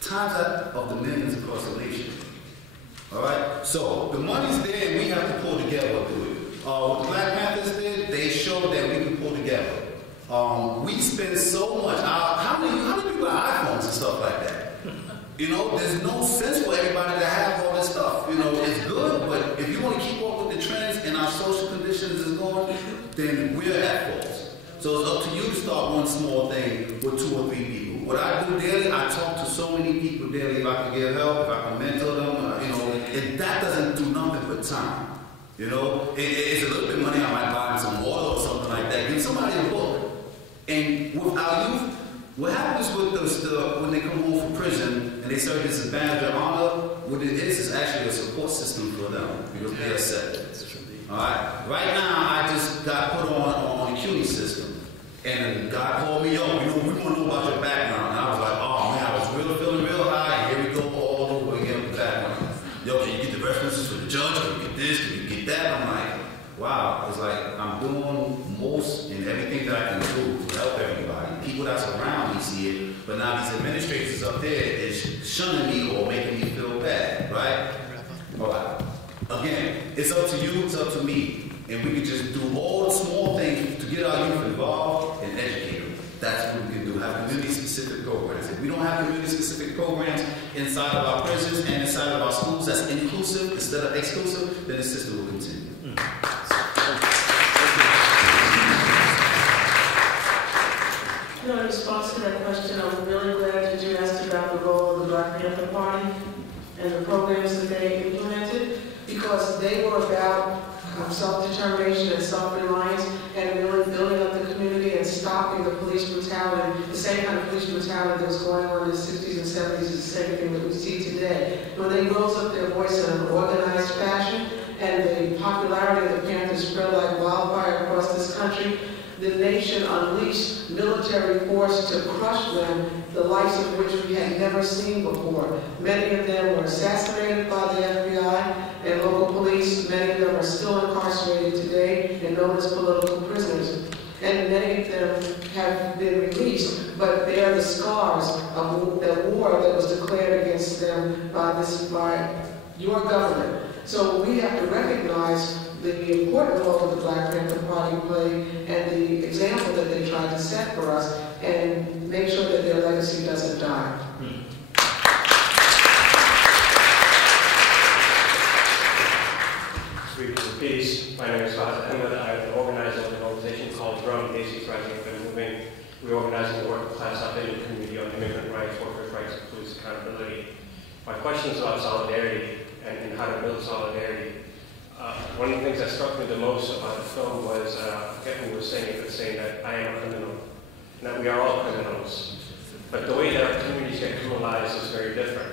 times that of the millions across the nation. All right, so the money's there, and we have to pull together to do it. What the Black Panthers did, they showed that we can pull together. We spend so much. How many people have iPhones and stuff like that? You know, there's no sense for everybody to have all this stuff. You know, it's good, but if you want to keep up with the trends and our social conditions is going, then we're at fault. So it's up to you to start one small thing with 2 or 3 people. What I do daily, I talk to so many people daily. If I can get help, if I can mentor them, you know, and that doesn't do nothing but time. You know, it's a little bit of money. I might buy them some water or something like that. Give somebody a book. And with our youth, what happens with when they come home from prison and they serve this badge of honor, what it is actually a support system for them because they are accepted. All right. Right now, I just got put on the CUNY system, and God called me up. You know, we want to know about your background. And I was like, oh man, I was feeling real high. And here we go all over again with the background. Yo, can you get the references for the judge? Can you get this? Can you get that? I'm like, wow. It's like I'm doing most and everything that I can do to help everybody. People that's around me see it, but now these administrators up there is shunning me or making me feel bad, right? All right. Again, it's up to you, it's up to me, and we can just do all the small things to get our youth involved and educate them. That's what we can do, have community-specific programs. If we don't have community-specific programs inside of our prisons and inside of our schools that's inclusive instead of exclusive, then the system will continue. You know, in response to that question, I'm really glad that you asked about the role of the Black Panther Party and the programs that they implemented, because they were about self-determination and self-reliance and really building up the community and stopping the police brutality. The same kind of police brutality that was going on in the 60s and 70s is the same thing that we see today. When they rose up their voice in an organized fashion and the popularity of the Panthers spread like wildfire across this country, the nation unleashed military force to crush them, the likes of which we had never seen before. Many of them were assassinated by the FBI and local police. Many of them are still incarcerated today and known as political prisoners. And many of them have been released, but bear the scars of the war that was declared against them by your government. So we have to recognize the important role that the Black Panther Party played and the example that they tried to set for us and make sure that their legacy doesn't die. Speaking of peace, my name is Soffiyah Elijah. I'm an organizer of an organization called Drum, Basics Rising Up and Moving. We're organizing the working class South Asian community on immigrant rights, workers' rights, and police accountability. My question is about solidarity and how to build solidarity. One of the things that struck me the most about the film was, I forget who was saying it, but saying that I am a criminal, and that we are all criminals. But the way that our communities get criminalized is very different.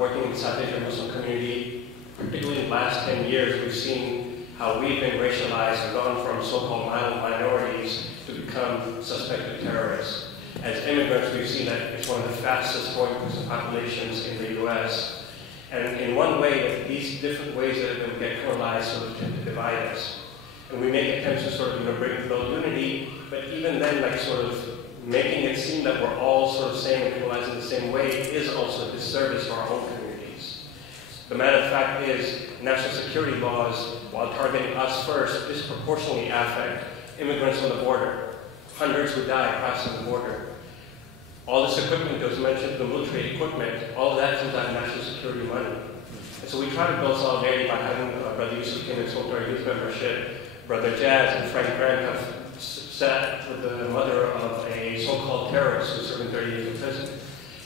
Working in the South Asian Muslim community, particularly in the last 10 years, we've seen how we've been racialized and gone from so-called mild minorities to become suspected terrorists. As immigrants, we've seen that it's one of the fastest growing populations in the U.S. And in one way, these different ways that we get criminalized sort of tend to divide us. And we make attempts to sort of build unity, but even then, like sort of making it seem that we're all sort of saying and criminalizing the same way is also a disservice for our own communities. The matter of fact is, national security laws, while targeting us first, disproportionately affect immigrants on the border. Hundreds who die crossing the border. All this equipment that was mentioned, the military equipment, all of that comes out of national security money. And so we try to build solidarity by having Brother Yusef came and spoke to our youth membership. Brother Jazz and Frank Grant have sat with the mother of a so-called terrorist who's serving 30 years in prison.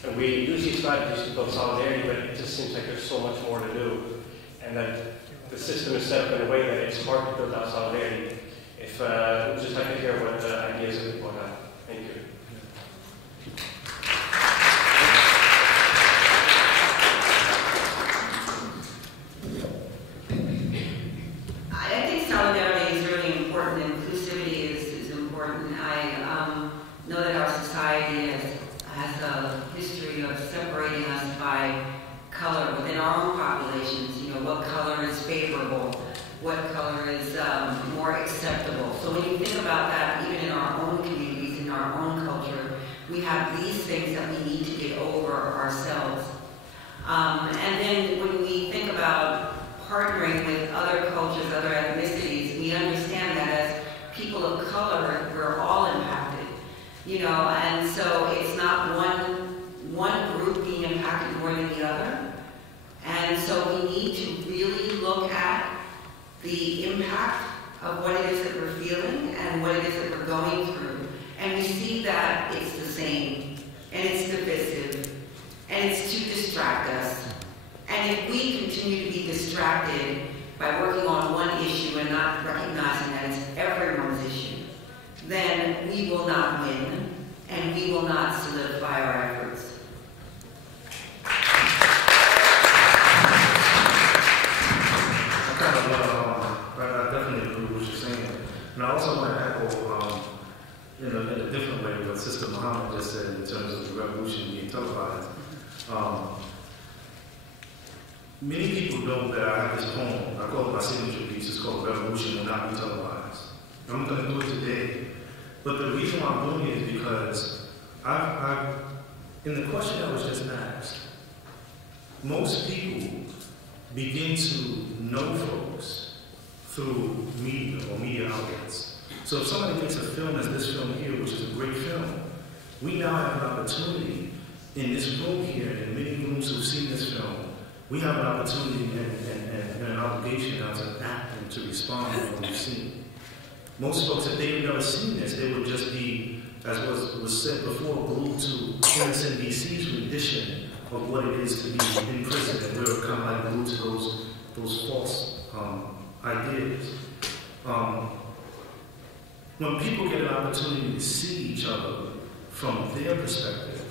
And we use these strategies to build solidarity, but it just seems like there's so much more to do. And that the system is set up in a way that it's hard to build out solidarity. If we'd just like to hear what ideas that people have. Thank you. I think solidarity is really important. Inclusivity is important. I know that our society has a history of separating us by color within our own populations. You know, what color is favorable, what color is more acceptable. So when you think about that, even in our own communities, in our own culture, we have these things that we need to get over ourselves. And then when we think about partnering with other cultures, other ethnicities, we understand that as people of color, we're all impacted. You know, and so it's not one group being impacted more than the other. And so we need to really look at the impact of what it is that we're feeling and what it is that we're going through. And we see that it's the same, and it's divisive, and it's to distract us. And if we continue to be distracted by working on one issue and not recognizing that it's everyone's issue, then we will not win, and we will not solidify our efforts. I definitely agree with what you're saying. And I also want to echo in a different way what Sister Muhammad just said in terms of the revolution being televised. Many people know that I have this poem, I call it my signature piece, it's called Revolution Will Not Be Televised. I'm going to do it today. But the reason why I'm doing it is because in the question that was just asked, most people begin to know folks through media or media outlets. So if somebody makes a film as this film here, which is a great film, we now have an opportunity in this room here, and many rooms who've seen this film, we have an opportunity and an obligation now to act and to respond to what we've seen. Most folks, if they've never seen this, they would just be, as was said before, glued to MSNBC's rendition of what it is to be in prison, and we're kind of like glued to those false ideas. When people get an opportunity to see each other from their perspective,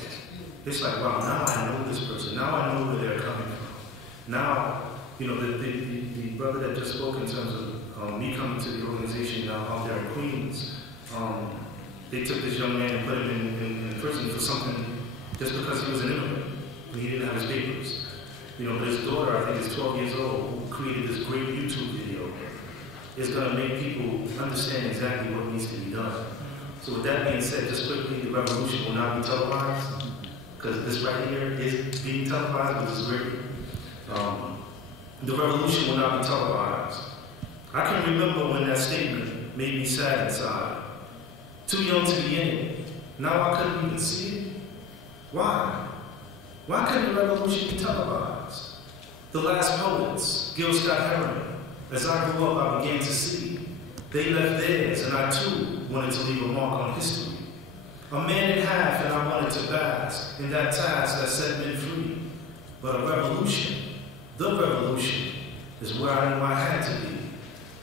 it's like, wow, now I know this person. Now I know where they're coming from. Now, you know, the brother that just spoke in terms of me coming to the organization now out there in Queens, they took this young man and put him in prison for something just because he was an immigrant and he didn't have his papers. You know, but his daughter, I think is 12 years old, who created this great YouTube video, is going to make people understand exactly what needs to be done. So with that being said, just quickly, the revolution will not be televised, because this right here is being televised, which is great. The revolution will not be televised. I can remember when that statement made me sad inside. Too young to be in it. Now I couldn't even see it. Why? Why couldn't the revolution be televised? The last poets, Gil Scott-Heron, as I grew up, I began to see. They left theirs, and I too wanted to leave a mark on history. A man in half, and I wanted to bask in that task that set men free. But a revolution, the revolution, is where I knew I had to be.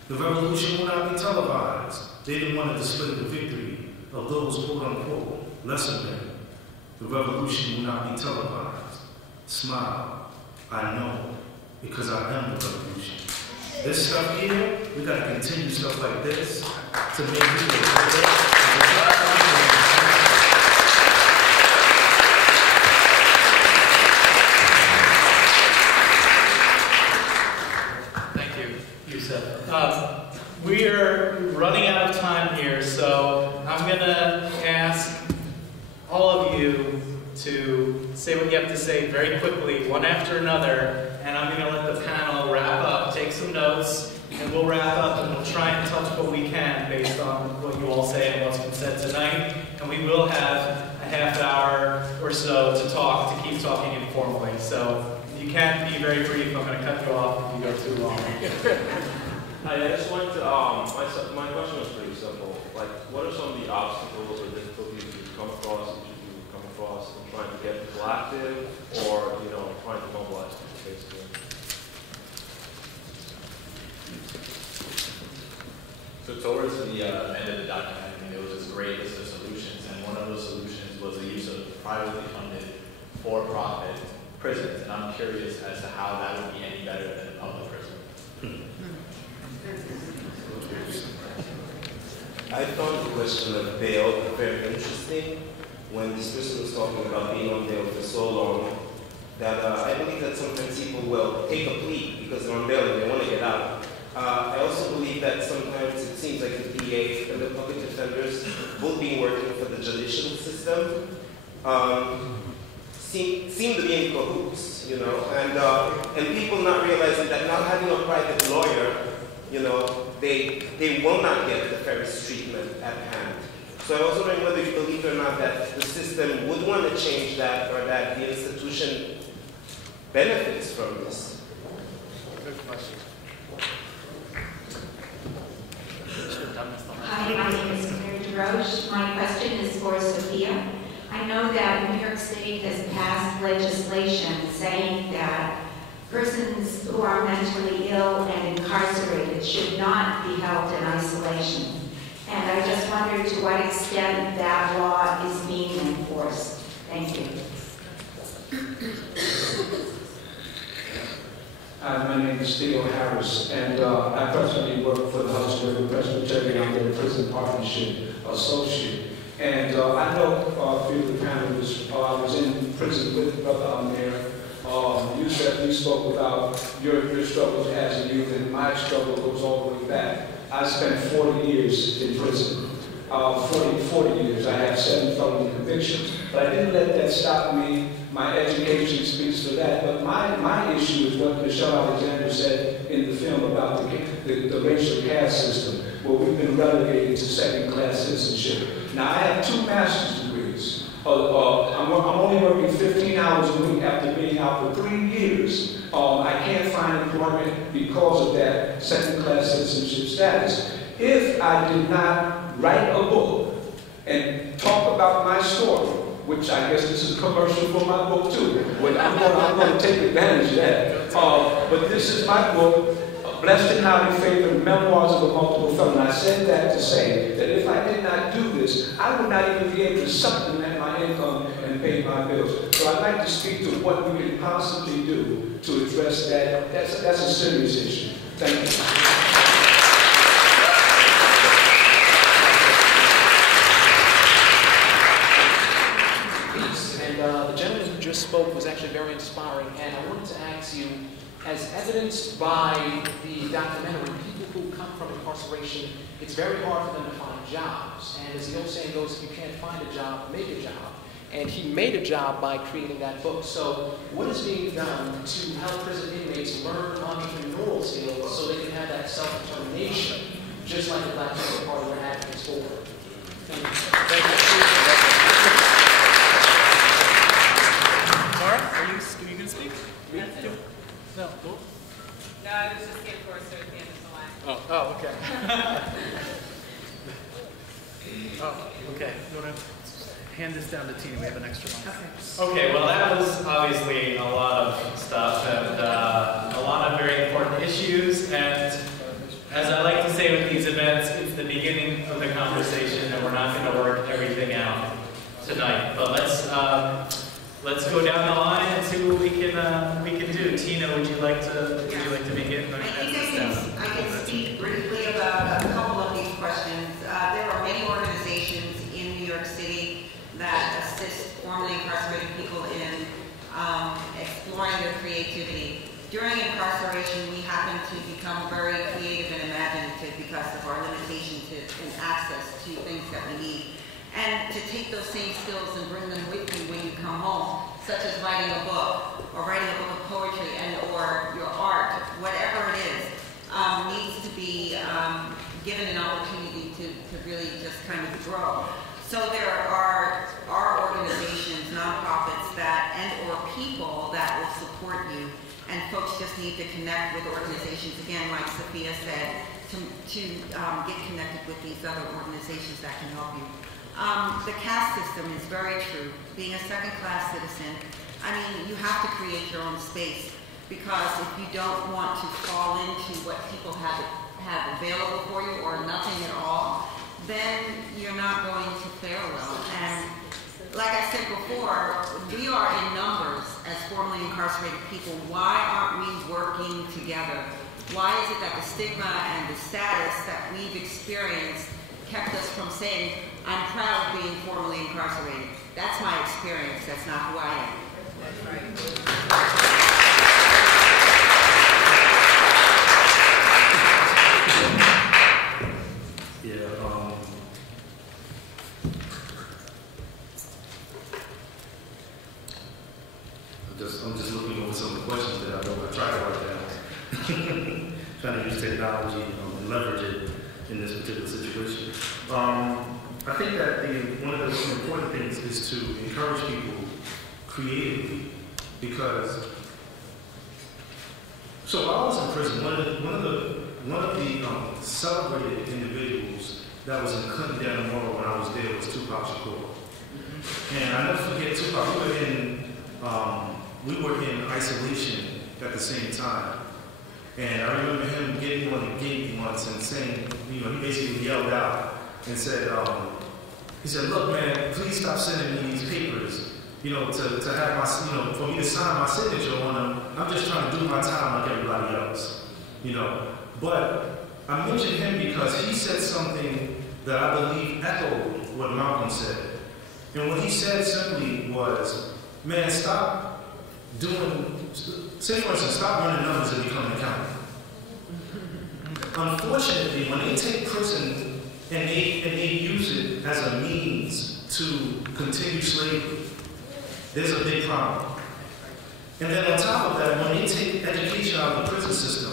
The revolution will not be televised. They didn't want to display the victory of those, quote unquote, lesser men. The revolution will not be televised. Smile, I know, because I am the revolution. This stuff here, we got to continue stuff like this to make people Thank you, Yusef. We're running out of time here, so I'm going to ask all of you to say what you have to say very quickly, one after another, and I'm going to let the panel wrap up, take some notes, and we'll wrap up and we'll try and touch what we can based on what you all say and what's been said tonight. And we will have a half hour or so to talk, to keep talking informally. So you can't be very brief. I'm going to cut you off if you go too long. I just wanted to, my question was pretty simple. Like, what are some of the obstacles or difficulties you've come across, in trying to get people active, or, you know, trying to mobilize people, basically? So towards the end of the document, there was this great list of solutions, and one of those solutions was the use of privately funded, for-profit prisons, and I'm curious as to how that would be any better than a public prison. I found the question of bail very interesting when this person was talking about being on bail for so long that I believe that sometimes people will take a plea because they're on bail and they want to get out. I also believe that sometimes it seems like the DA and the public defenders, both being working for the judicial system, seem to be in cahoots, you know, and people not realizing that not having a private lawyer, you know, they will not get the fairest treatment at hand. So I was wondering whether you believe or not that the system would want to change that, or that the institution benefits from this. Good question. Hi, my name is Amir Amma. My question is for Soffiyah. I know that New York State has passed legislation saying that persons who are mentally ill and incarcerated should not be held in isolation. And I just wondered to what extent that law is being enforced. Thank you. Hi, my name is Theo Harris, and I presently work for the HerStory Presbyterian. I'm the Prison Partnership Associate. And I know a few of the panelists. I was in prison with Brother Amir. Yusef, you spoke about your struggles as a youth, and my struggle goes all the way back. I spent 40 years in prison. 40 years. I have 7 felony convictions. But I didn't let that stop me. My education speaks to that. But my issue is what Michelle Alexander said in the film about the racial caste system, where we've been relegated to second-class citizenship. Now, I have 2 master's degrees. I'm only working 15 hours a week after being out for 3 years. I can't find employment because of that second-class citizenship status. If I did not write a book and talk about my story, which I guess this is a commercial for my book too, I'm going to take advantage of that. But this is my book, Blessed and Highly Favored Memoirs of a Multiple Felon. I said that to say that if I did not do this, I would not even be able to supplement my income and pay my bills. So I'd like to speak to what we can possibly do to address that. That's a serious issue. Thank you. The gentleman who just spoke was actually very inspiring, and I wanted to ask you, as evidenced by the documentary, people who come from incarceration, it's very hard for them to find jobs. And as the old saying goes, if you can't find a job, make a job. And he made a job by creating that book. So what is being done to help prison inmates learn entrepreneurial skills so they can have that self-determination, just like the Black Panther Party were advocates for? Thank you. Thank you. Laura, are you going to speak? No. Cool. No, I was just here for a certain end of the line. Oh, okay. Okay. You want to hand this down to Tina? We have an extra one. Okay, well that was obviously a lot of stuff and a lot of very important issues, and as I like to say with these events, it's the beginning of the conversation and we're not going to work everything out tonight. But let's go down the line and see what we can do. Tina, would you like to begin? I can speak briefly about a couple of these questions. There are many organizations in New York City that assist formerly incarcerated people in exploring their creativity. During incarceration, we happen to become very creative and imaginative because of our limitations in access to things that we need. and to take those same skills and bring them with you when you come home, such as writing a book, or writing a book of poetry, or your art, whatever it is, needs to be given an opportunity to really just kind of grow. So there are organizations, nonprofits and or people that will support you, and folks just need to connect with organizations, again, like Soffiyah said, to get connected with these other organizations that can help you. The caste system is very true. Being a second-class citizen, I mean, you have to create your own space, because if you don't want to fall into what people have available for you or nothing at all, then you're not going to fare well. And like I said before, we are in numbers as formerly incarcerated people. Why aren't we working together? Why is it that the stigma and the status that we've experienced kept us from saying, I'm proud of being formerly incarcerated? That's my experience. That's not who I am. That's right. I'm just looking over some of the questions that I tried to write down. Trying to use technology and leverage it in this particular situation. I think that one of the most important things is to encourage people creatively, because so while I was in prison, one of the celebrated individuals that was in Clinton down tomorrow when I was there was Tupac Shakur. And I never forget Tupac. We were in isolation at the same time. And I remember him getting on the gate once and saying, he basically yelled out and said, he said, look, man, please stop sending me these papers, to have my, for me to sign my signature on them. I'm just trying to do my time like everybody else, But I mentioned him because he said something that I believe echoed what Malcolm said. And what he said simply was, man, stop say for instance, stop running numbers and become an accountant. Unfortunately, when they take prison and they use it as a means to continue slavery, there's a big problem. And then on top of that, when they take education out of the prison system,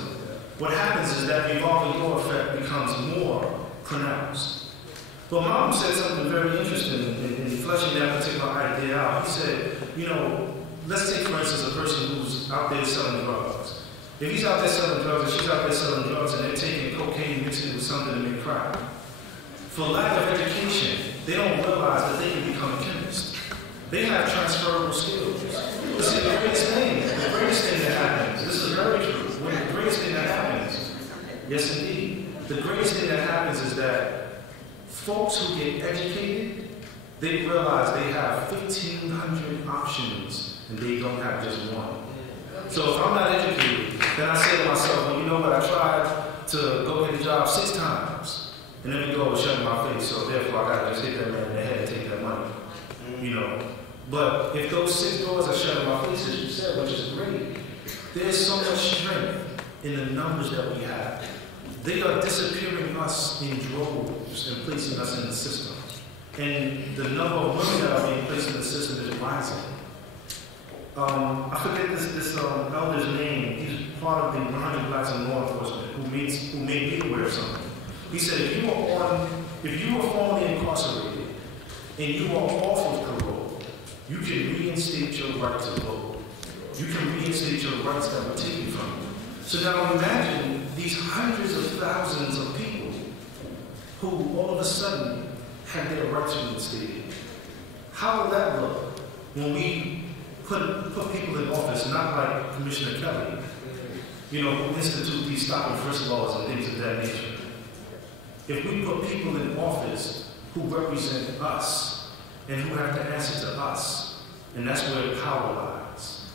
what happens is that revolving door effect becomes more pronounced. But Malcolm said something very interesting in fleshing that particular idea out. He said, let's take, for instance, a person who's out there selling drugs. If he's out there selling drugs and she's out there selling drugs and they're taking cocaine and mixing it with something to make crack, for lack of education, they don't realize that they can become a chemist. They have transferable skills. But see, the greatest thing that happens, this is very true, the greatest thing that happens, yes indeed, the greatest thing that happens is that folks who get educated, they realize they have 1,500 options and they don't have just one. So if I'm not educated, then I say to myself, well, you know what, I tried to go get a job 6 times, and every door was shut in my face, so therefore I gotta just hit that man in the head and take that money. But if those 6 doors are shut in my face, as you said, which is great, there's so much strength in the numbers that we have. They are disappearing us in droves and placing us in the system. And the number of women that are being placed in the system is rising. I forget this elder's name. He's part of the 100 Blacks in Law Enforcement who made me aware of something. He said, if you were formerly incarcerated and you are off of parole, you can reinstate your right to vote. You can reinstate your rights that were taken from you. So now imagine these hundreds of thousands of people who all of a sudden have their rights reinstated. How will that look when we put people in office, not like Commissioner Kelly, who institute these stop and frisk laws and things of that nature? If we put people in office who represent us and who have to answer to us, and that's where power lies.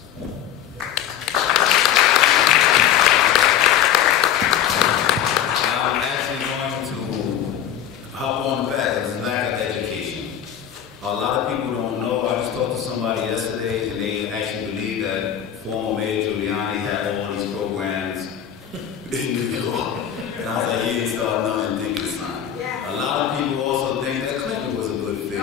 I'm actually going to hop on the back of lack of education. A lot of people don't know. I just talked to somebody yesterday, and they actually believe that former Mayor Giuliani had all these programs in New York. And I was like, he didn't start nothing, think it's not. A lot of people also think that Clinton was a good fit.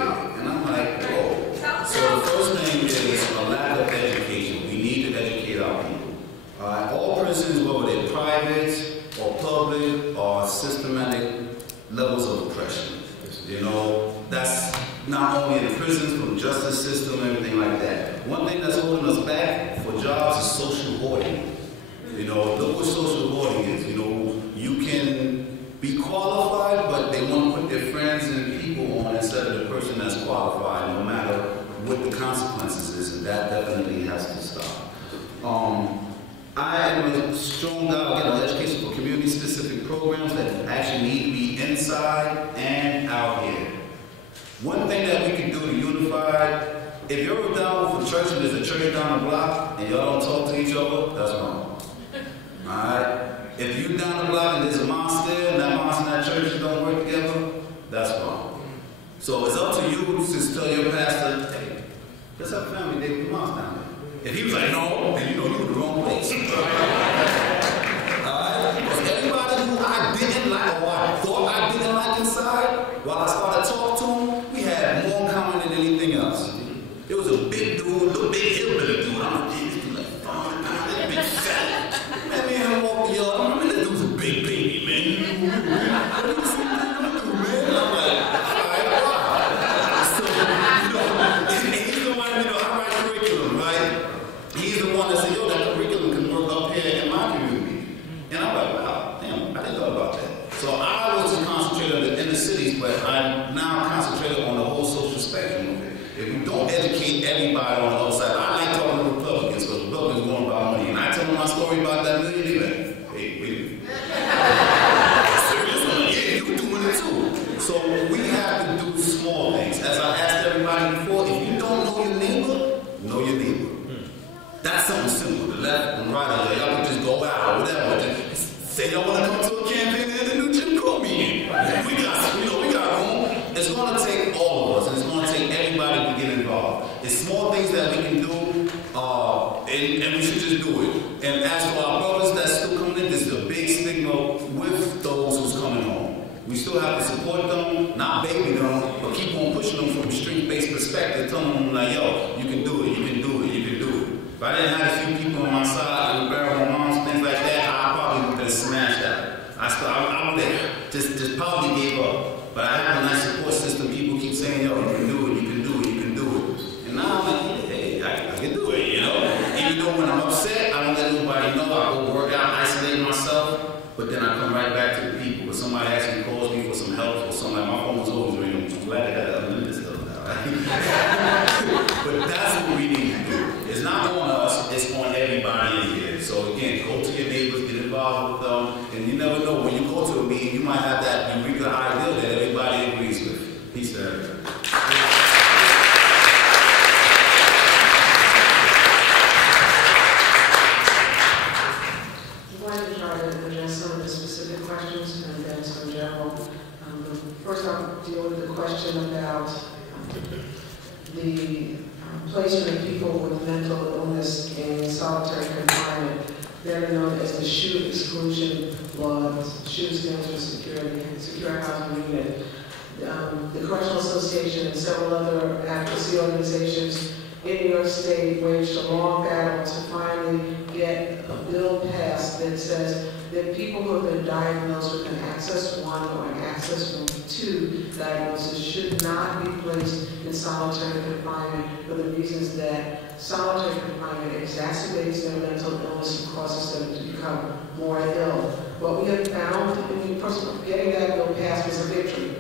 or public or systematic levels of oppression. You know, that's not only in the prisons, from the justice system, everything like that. One thing that's holding us back for jobs is social hoarding. You know, look what social hoarding is. You know, you can be qualified, but they want to put their friends and people on instead of the person that's qualified, no matter what the consequences is, and that definitely has to stop. I am a strong guy on education for community-specific programs that actually need to be inside and out here. One thing that we can do to unify, if you're down with a church and there's a church down the block and y'all don't talk to each other, that's wrong. Alright? If you down the block and there's a mosque there and that mosque and that church don't work together, that's wrong. So it's up to you to just tell your pastor, hey, let's have a family day with the mosque down there. If he was like, no, then you know you're in the wrong place. Alright? Because everybody who I didn't like or I thought I didn't like inside, while I started talking to him, we had more in common than anything else. It was a big dude, a little big hillbilly dude. I'm like, this dude like 500 pounds, that big fat. Man, me and him walked the yard. I mean, this dude's a big baby, man. What do you see that dude, man? I'm like, alright, wow. So, you know, he's the one, you know, I write curriculum, right? He's the one that said, yo, that curriculum can work up here in my community. And I'm like, wow, damn, I didn't know about that. So I was concentrated on the inner cities, but I'm now concentrated on the whole social spectrum of it. If we don't educate everybody on the other side, I like talking to Republicans, because Republicans want about money. And I tell them my story about that million, they're like, hey, wait a minute. Seriously? Yeah, you're doing it too. So we have to do small things. As I asked everybody before, if you don't know your neighbor, know your neighbor. That's something simple. The left and right, y'all can just go out or whatever. Just say y'all want to come to a campaign in the new Jim Crow meeting. We got, you know, we got room. It's going to take all of us, and it's going to take everybody to get involved. It's small things that we can do, and we should just do it. And as for our brothers that's still coming in, there's a big stigma with those who's coming home. We still have to support them, not baby them, but keep on pushing them from a street-based perspective, telling them like, yo, you can do it, you can do it, you can do it. If I didn't have a few people on my side and bury my moms, things like that, I probably would have smashed that. I would have just probably gave up. But I have a nice support system. People keep saying, yo, you can do it, you can do it, you can do it. And now I'm like, hey, I can do it, you know? Even though when I'm upset, I don't let nobody know. I go work out, isolate myself, but then I come right back to the people. If somebody actually calls me for some help or something, like my phone was always ringing. I'm glad I got unlimited stuff now, right? But that's what we need to do. It's not on us, it's on everybody in here. So again, go to your neighbors, get involved with them, and you never know, when you go to a meeting, you might have that eureka idea that everybody agrees with. Peace to everybody. I'm going to try to address some of the specific questions and then some general. First, I'll deal with the question about the placement of people with mental illness in solitary confinement, better known as the SHU exclusion laws. SHU stands for Secure Housing Unit. The Correctional Association and several other advocacy organizations in New York State waged a long battle to finally get a bill passed that says that people who have been diagnosed with an Access 1 or an Access 2 diagnosis should not be placed in solitary confinement for the reasons that solitary confinement exacerbates their mental illness and causes them to become more ill. What we have found, first of all, getting that bill passed was a victory.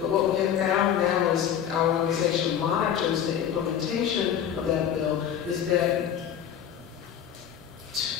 But what we have found now as our organization monitors the implementation of that bill is that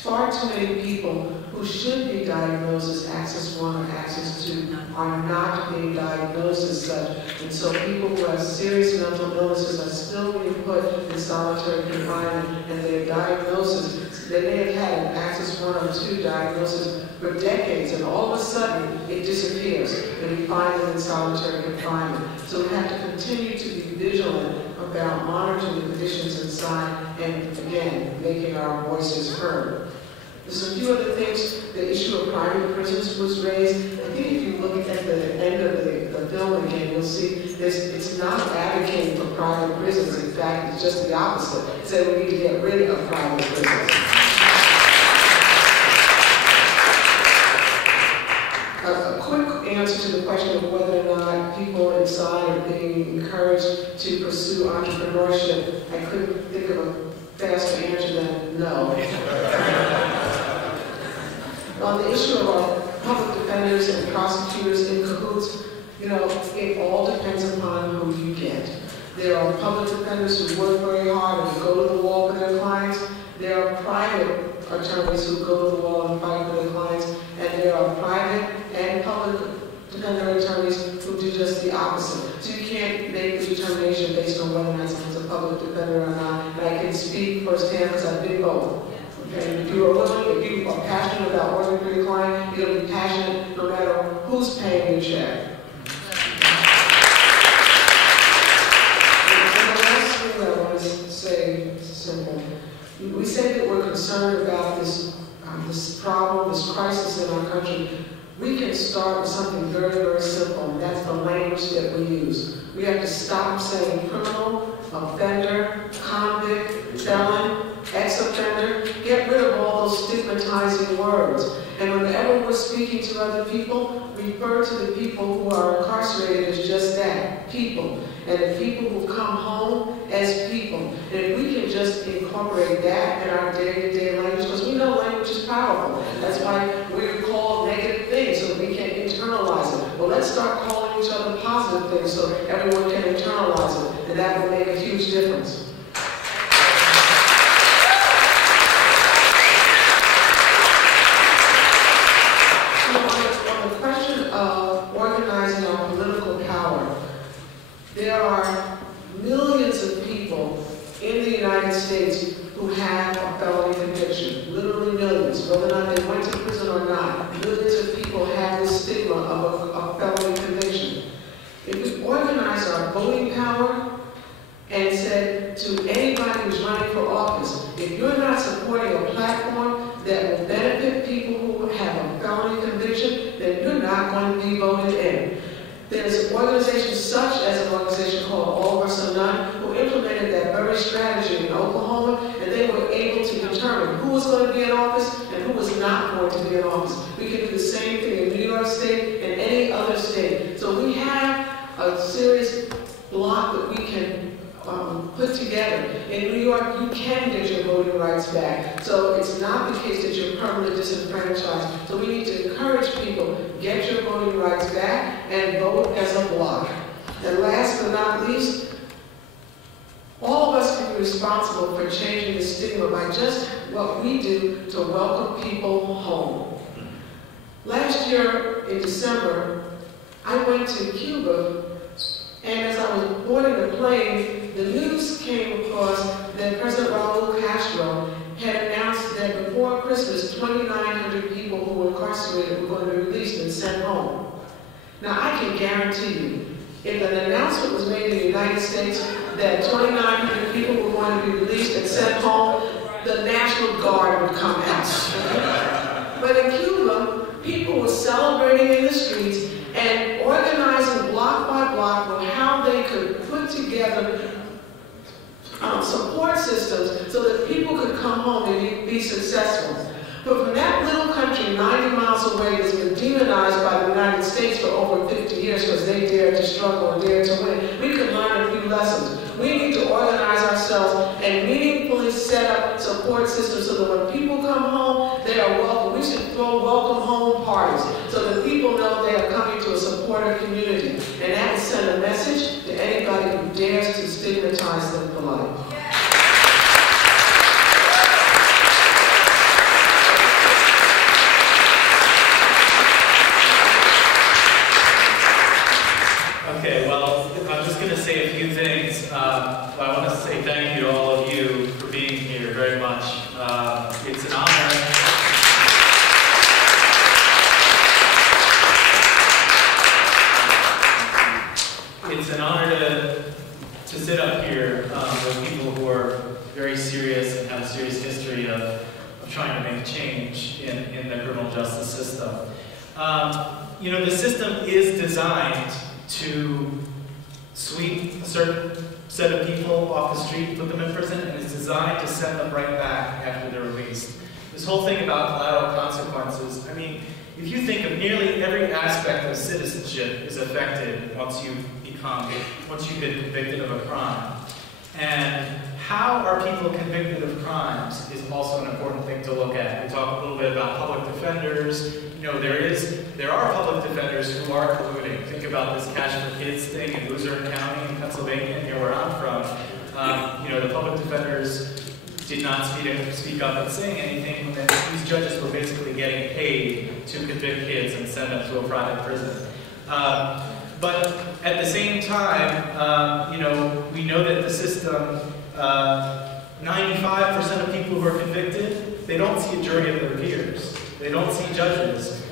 far too many people who should be diagnosed as Access 1 or Access 2 are not being diagnosed as such. And so people who have serious mental illnesses are still being put in solitary confinement, and their diagnosis, they may have had an Access 1 or 2 diagnosis for decades, and all of a sudden it disappears, and we find them in solitary confinement. So we have to continue to be vigilant about monitoring the conditions inside and, again, making our voices heard. There's a few other things. The issue of private prisons was raised. I think if you look at the end of the film again, you'll see it's not advocating for private prisons. In fact, it's just the opposite. It said we need to get rid of private prisons. A quick answer to the question of whether or not people inside are being encouraged to pursue entrepreneurship. I couldn't think of a faster answer than no. On the issue of our public defenders and prosecutors in cahoots, you know, it all depends upon who you get. There are public defenders who work very hard and go to the wall for their clients. There are private attorneys who go to the wall and fight for their clients. And there are private and public defender attorneys who do just the opposite. So you can't make a determination based on whether or not someone's a public defender or not. And I can speak firsthand because I've been both. Okay? If you are willing, if you are passionate about working for your client, you're going to be passionate no matter who's paying your check. Simple. We say that we're concerned about this problem, this crisis in our country. We can start with something very, very simple, and that's the language that we use. We have to stop saying criminal, offender, convict, felon, ex-offender. Get rid of all those stigmatizing words. And whenever we're speaking to other people, refer to the people who are incarcerated as just that, people. And the people who come home as people. And if we can just incorporate that in our day-to-day language, because we know language is powerful. That's why we're called negative things, so we can internalize it. Well, let's start calling each other positive things so everyone can internalize it. And that will make a huge difference. There are millions of people in the United States who have a felony conviction, literally millions, whether or not they went to prison or not. Millions of people have this stigma of a felony conviction. If we organize our voting power and said to anybody who's running for office, if you're not supporting a platform that will benefit people who have a felony conviction, then you're not going to be voted in. There's organizations such as an organization called All of Us or None who implemented that very strategy in Oklahoma, and they were able to determine who was going to be in office and who was not going to be in office. We can do the same thing in New York State and any other state. So we have a serious block that we can put together. In New York, you can get your voting rights back. So it's not the case that you're permanently disenfranchised. So we need to encourage people, get your voting rights back and vote as a block. And last but not least, all of us can be responsible for changing the stigma by just what we do to welcome people home. Last year in December, I went to Cuba, and as I was boarding the plane, the news came across that President Raul Castro had announced that before Christmas, 2,900 people who were incarcerated were going to be released and sent home. Now, I can guarantee you, if an announcement was made in the United States that 2,900 people were going to be released and sent home, the National Guard would come out. But in Cuba, people were celebrating in the streets and organizing block by block on how they could put together support systems so that people could come home and be successful. But from that little country 90 miles away that's been demonized by the United States for over 50 years because they dared to struggle and dared to win, we could learn a few lessons. We need to organize ourselves and meaningfully set up support systems so that when people come home, they are welcome. We should throw welcome home parties so that people know they are coming to a supportive community. And that will send a message to anybody who dares to stigmatize them for life. Okay, well, I'm just going to say a few things. I want to say thank you to all of you for being here very much. It's an honor. It's an honor to sit up here with people who are very serious and have a serious history of trying to make change in the criminal justice system. You know, the system is designed to sweep a certain set of people off the street, put them in prison, and it's designed to send them right back after they're released. This whole thing about collateral consequences, I mean, if you think of nearly every aspect of citizenship is affected once you've been convicted of a crime. And how are people convicted of crimes is also an important thing to look at. We talk a little bit about public defenders. You know, there are public defenders who are colluding. Think about this Cash for Kids thing in Luzerne County in Pennsylvania, near where I'm from. You know, the public defenders did not speak up and say anything, and these judges were basically getting paid to convict kids and send them to a private prison. But at the same time, you know, we know that the system, 95% of people who are convicted, they don't see a jury of their peers. They don't see judges.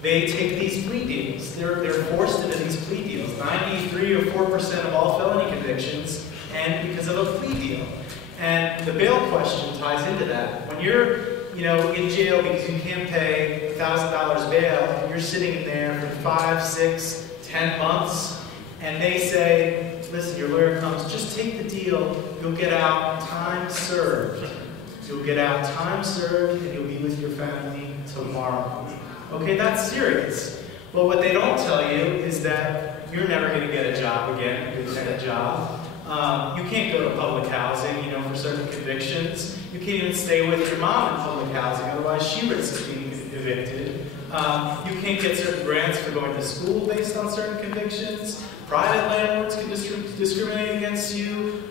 They take these plea deals. They're forced into these plea deals. 93 or 4% of all felony convictions end because of a plea deal. And the bail question ties into that. When you're, you know, in jail because you can't pay $1,000 bail, and you're sitting in there for 5, 6, 10 months, and they say, listen, your lawyer comes, just take the deal, you'll get out time served. You'll get out time served, and you'll be with your family tomorrow. Okay, that's serious. But what they don't tell you is that you're never going to get a job again if you get a job. You can't go to public housing, you know, for certain convictions. You can't even stay with your mom in public housing, otherwise she risks being evicted. You can't get certain grants for going to school based on certain convictions. Private landlords can discriminate against you.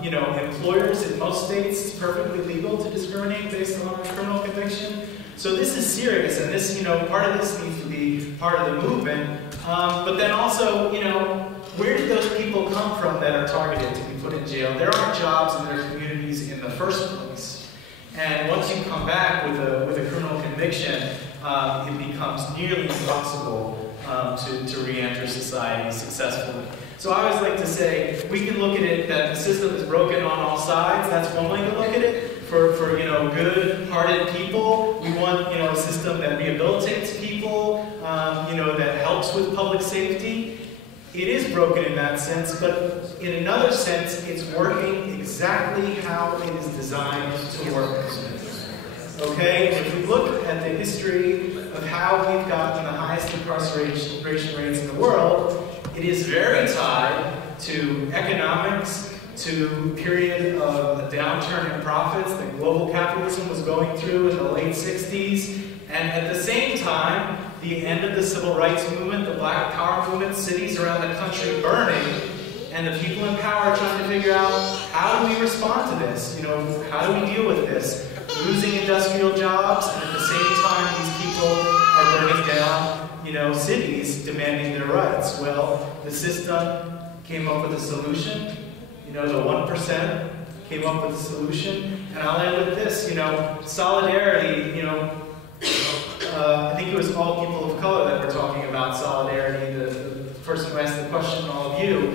You know, employers in most states, it's perfectly legal to discriminate based on a criminal conviction. So this is serious, and this, you know, part of this needs to be part of the movement. But then also, you know, where did those people come from that are targeted to be put in jail? There aren't jobs in their communities in the first place. And once you come back with a criminal conviction, it becomes nearly impossible to re-enter society successfully. So I always like to say, we can look at it that the system is broken on all sides. That's one way to look at it. For you know, good-hearted people, we want, you know, a system that rehabilitates people, you know, that helps with public safety. It is broken in that sense, but in another sense, it's working exactly how it is designed to work. Okay? If we look at the history of how we've gotten the highest incarceration rates in the world, it is very tied to economics, to a period of a downturn in profits that global capitalism was going through in the late 60s, and at the same time, the end of the civil rights movement, the Black Power movement, cities around the country burning, and the people in power trying to figure out, how do we respond to this? You know, how do we deal with this? Losing industrial jobs, and at the same time, these people are burning down, you know, cities demanding their rights. Well, the system came up with a solution. You know, the 1% came up with a solution. And I'll end with this, you know, solidarity, you know, I think it was all people of color that were talking about solidarity, the person who asked the question, all of you.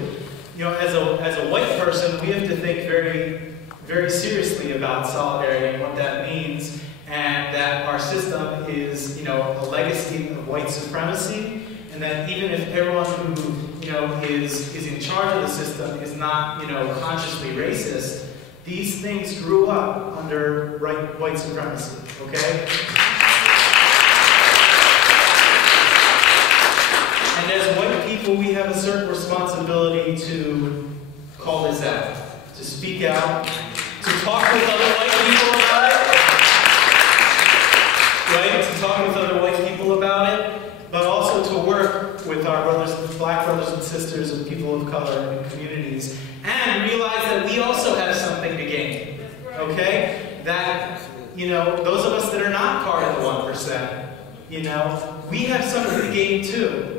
You know, as a white person, we have to think very, very seriously about solidarity and what that means, and that our system is, you know, a legacy of white supremacy, and that even if everyone who, you know, is in charge of the system is not, you know, consciously racist, these things grew up under white supremacy, okay? And as white people, we have a certain responsibility to call this out, to speak out, to talk with other white people about it, right? To talk with other white people about it, but also to work with our black brothers and sisters and people of color in communities, and realize that we also have something to gain, okay? That, you know, those of us that are not part of the 1%, you know, we have something to gain too.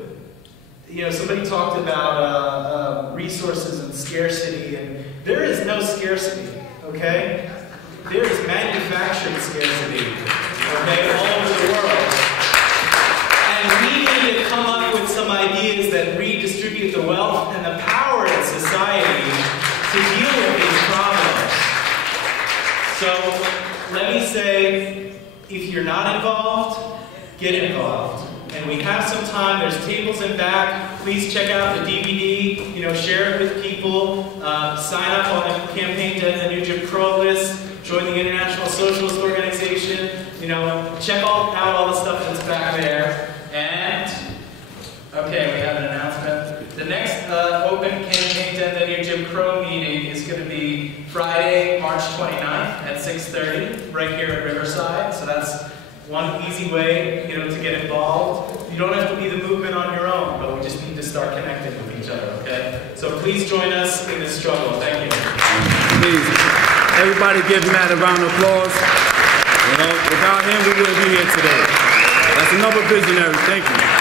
You know, somebody talked about resources and scarcity, and there is no scarcity, okay? There is manufactured scarcity, okay, all over the world. And we need to come up with some ideas that redistribute the wealth and the power in society to deal with these problems. So, let me say, if you're not involved, get involved. And we have some time. There's tables in back. Please check out the DVD. You know, share it with people. Sign up on the campaign to end the New Jim Crow list. Join the International Socialist Organization. You know, check out all the stuff that's back there. And 6:30 right here at Riverside. So that's one easy way, to get involved. You don't have to be the movement on your own, but we just need to start connecting with each other, okay? So please join us in this struggle. Thank you. Please, everybody give Matt a round of applause. Without him, we wouldn't be here today. That's another visionary. Thank you.